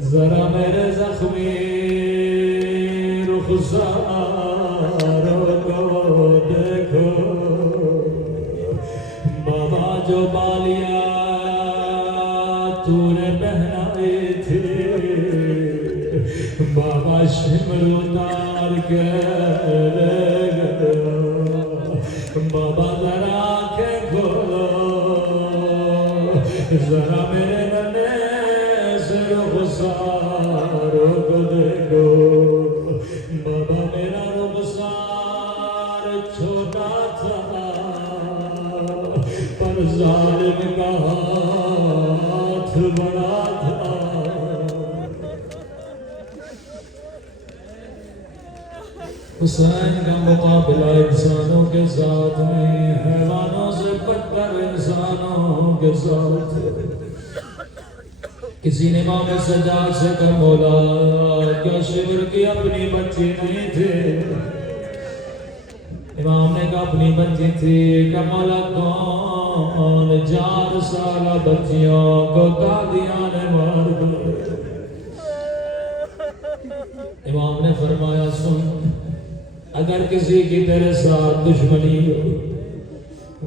ذرا میرے زخمی رخساروں کو دیکھو بابا جو بالیاں تو نے پہنائی تھی بابا شمر اتار کے لے گیا بابا ذرا آنکھیں کھولو ذرا میرے ننے سے رخساروں کو دیکھو بابا میرا رخسار چھوٹا تھا پر ظالم کا ہاتھ بڑا تھا حسین کا مقابلہ انسانوں کے ساتھ نہیں حیوانوں سے بدتر انسانوں کے ساتھ کسی نے امام سجاد سے کہا مولا کیا شمر کی اپنی بچی نہیں تھی امام نے کہا اپنی بچی تھی کہ مولا کون 4 سالہ بچیوں کو قادیان نے مار دیا امام نے فرمایا سن اگر کسی کی تیرے ساتھ دشمنی ہو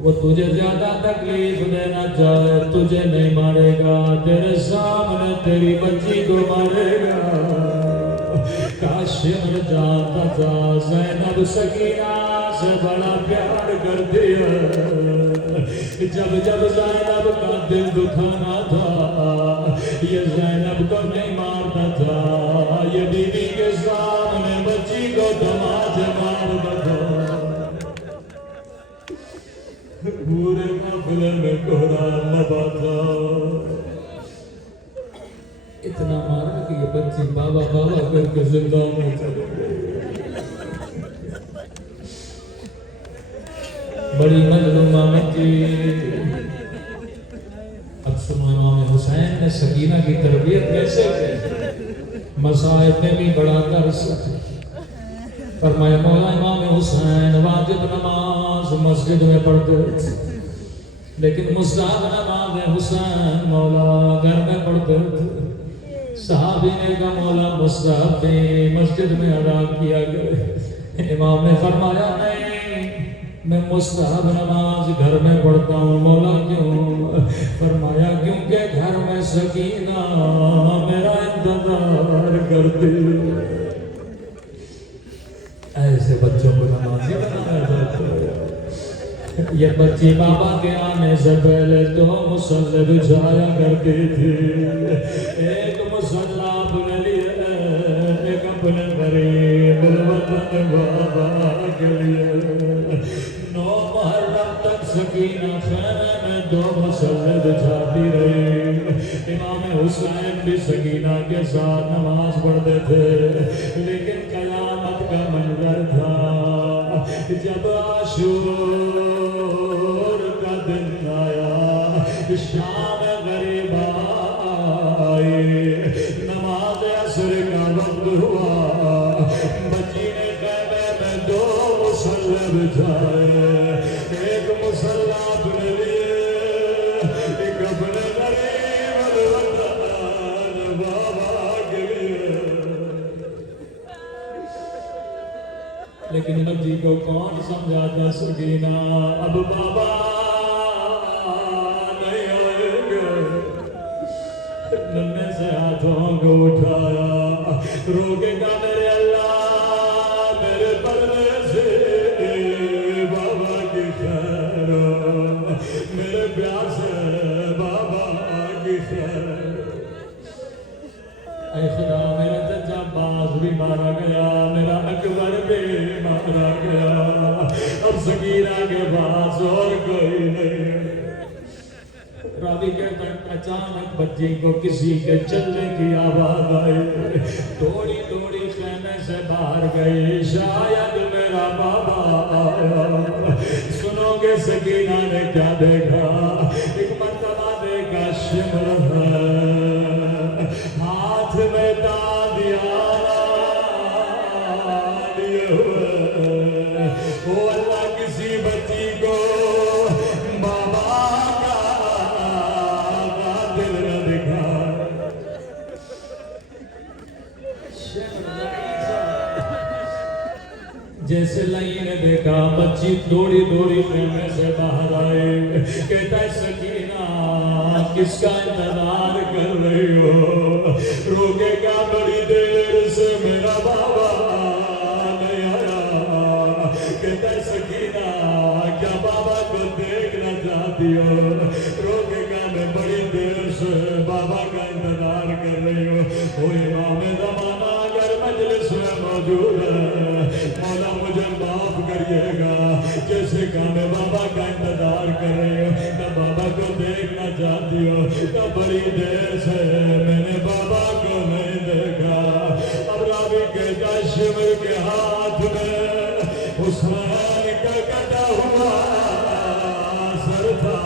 وہ تجھے زیادہ تکلیف دینا چاہے تجھے نہیں مارے گا تیرے سامنے تیری بچی کو مارے گا کاش شمر جانتا تھا زینب سکینہ سے بڑا پیار کرتی ہے جب جب زینب کا دل دکھانا تھا یہ زینب کو نہیں مارتا تھا یہ بیوی کے سامنے بچی کو تماچے مارتا تھا پورے قافلے میں کوہرا لبا تھا اتنا مارا کہ یہ بچی بابا بابا کر کے زندہ میں چلے گئی بڑی مظلومہ بچی اب سنو امام حسین نے سکینہ کی تربیت کیسے کی مصائب میں بھی بڑا درس فرمایا مولا امام حسین واجب نماز مسجد میں پڑھتے تھے لیکن مستحب نماز حسین مولا گھر میں پڑھتے تھے صحابی نے کہا مولا مستحب بھی مسجد میں ادا کیا گیا امام نے فرمایا نہیں میں مستحب نماز گھر میں پڑھتا ہوں. مولا کیوں؟ فرمایا کیونکہ گھر میں سکینہ میرا انتظار کرتی. ایسے بچوں کو نمازی بنایا جاتا ہے. یہ بچی بابا کے آنے سے پہلے تو مصلی بچھایا کرتی تھی. ایک مصلی اپنے لیے، ایک اپنے غریب الوطن بابا کے لیے. 9 محرم تک سکینہ خیمے میں 2 مصلی بچھاتی رہی. امام حسین بھی سکینہ کے ساتھ نماز پڑھتے تھے. لیکن قیامت کا منظر تھا جب عاشور کا دن آیا، شام غریب آئی، نماز عصر کا وقت ہوا. بچی نے خیمے میں 2 مصلی بچھائے. ایک مصلی اپنے لیے، ایک اپنے غریب الوطن بابا کے لیے. لیکن بچی کو کون سمجھاتا سکینہ اب بابا نہیں آئیں گے. ننے سے ہاتھوں کو اٹھایا، روکے گا میرے اللہ میرے پردے سے بابا کی خیر، میرے پیار سے بابا کی خیر. اے خدا میرا چچا عباس بھی مارا گیا، میرا اکبر بھی مارا گیا، اب سکینہ کے پاس اور کوئی نہیں. راوی کہتا ہے اچانک بچی کو کسی کے چلنے کی آواز آئی. دوڑی دوڑی خیمے سے باہر گئی، شاید میرا بابا آیا. سنو گے سکینہ نے کیا دیکھا؟ ایک مرتبہ دیکھا شمر ہے، ہاتھ میں دادیا لیے ہوئے. وہ اللہ کسی بچی کو بابا کا دل نہ دکھا. جیسے لائی نے دیکھا بچی دوڑی دوڑی خیمے سے باہر آئے. کہتا ہے سکینہ کس کا انتظار کر رہی ہو؟ روکے گا بڑی دیر سے میرا بابا نہیں آیا. کہتا ہے سکینہ کیا بابا کو دیکھنا چاہتی ہو؟ روکے گا میں بڑی دیر سے بابا کا انتظار کر رہی ہوں. وہ امام زمانہ اگر مجلس میں موجود ہے، مولا مجھے معاف کریے گا. جیسے کہ میں بابا کا انتظار کر رہی ہوں، میں بابا کو دیکھنا چاہتی ہوں، تو بڑی دیر سے میں نے بابا کو نہیں دیکھا. اب راوی کہتا شمر کے ہاتھ میں حسین کا کٹا ہوا سر تھا.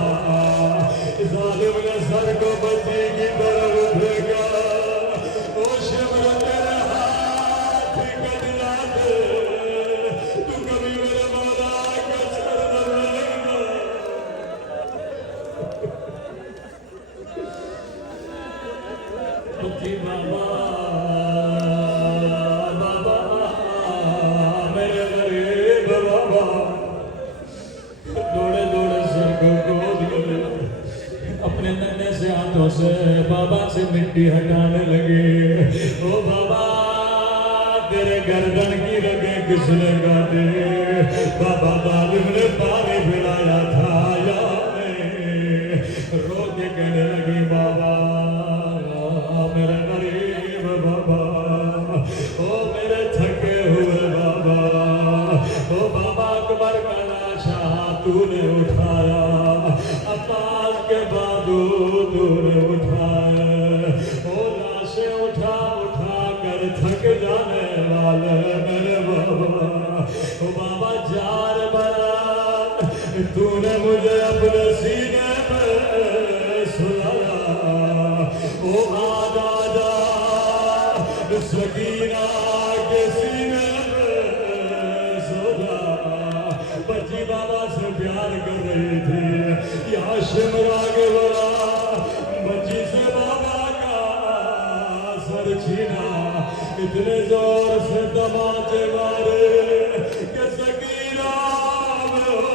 ظالم نے سر کو بچی کی طرف پھینکا. او شمر تیرے ہاتھ کٹ جاتے تو کبھی میرے مولا کا سر نہ لینا. بچی بابا بابا میرے غریب بابا. دوڑے دوڑے سر کو گود لے، اپنے ننے سے ہاتھوں سے بابا سے مٹی ہٹانے لگے. او بابا تیرے گردن کی رگیں کس نے کاٹی؟ بابا ظالم نے پانی پلایا تھا یا نہیں؟ رو کے کہنے لگی بابا میرے غریب بابا، او میرے تھکے ہوئے بابا. او بابا اکبر کا لاشا تو نے اٹھایا، عباس کے بازو تو نے اٹھائے. او لاشیں اٹھا اٹھا کر تھک جانے والے میرے بابا. او بابا جار برا تو نے مجھے اپنے سینے میں سلایا. او آجا جا سکینہ کے سینے میں سو جا. بچی بابا سے پیار کر رہی تھی، یا شمرا کے بڑا بچی سے بابا کا سر چھینا. اتنے زور سے تماچے مارے کہ سکینہ میں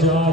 4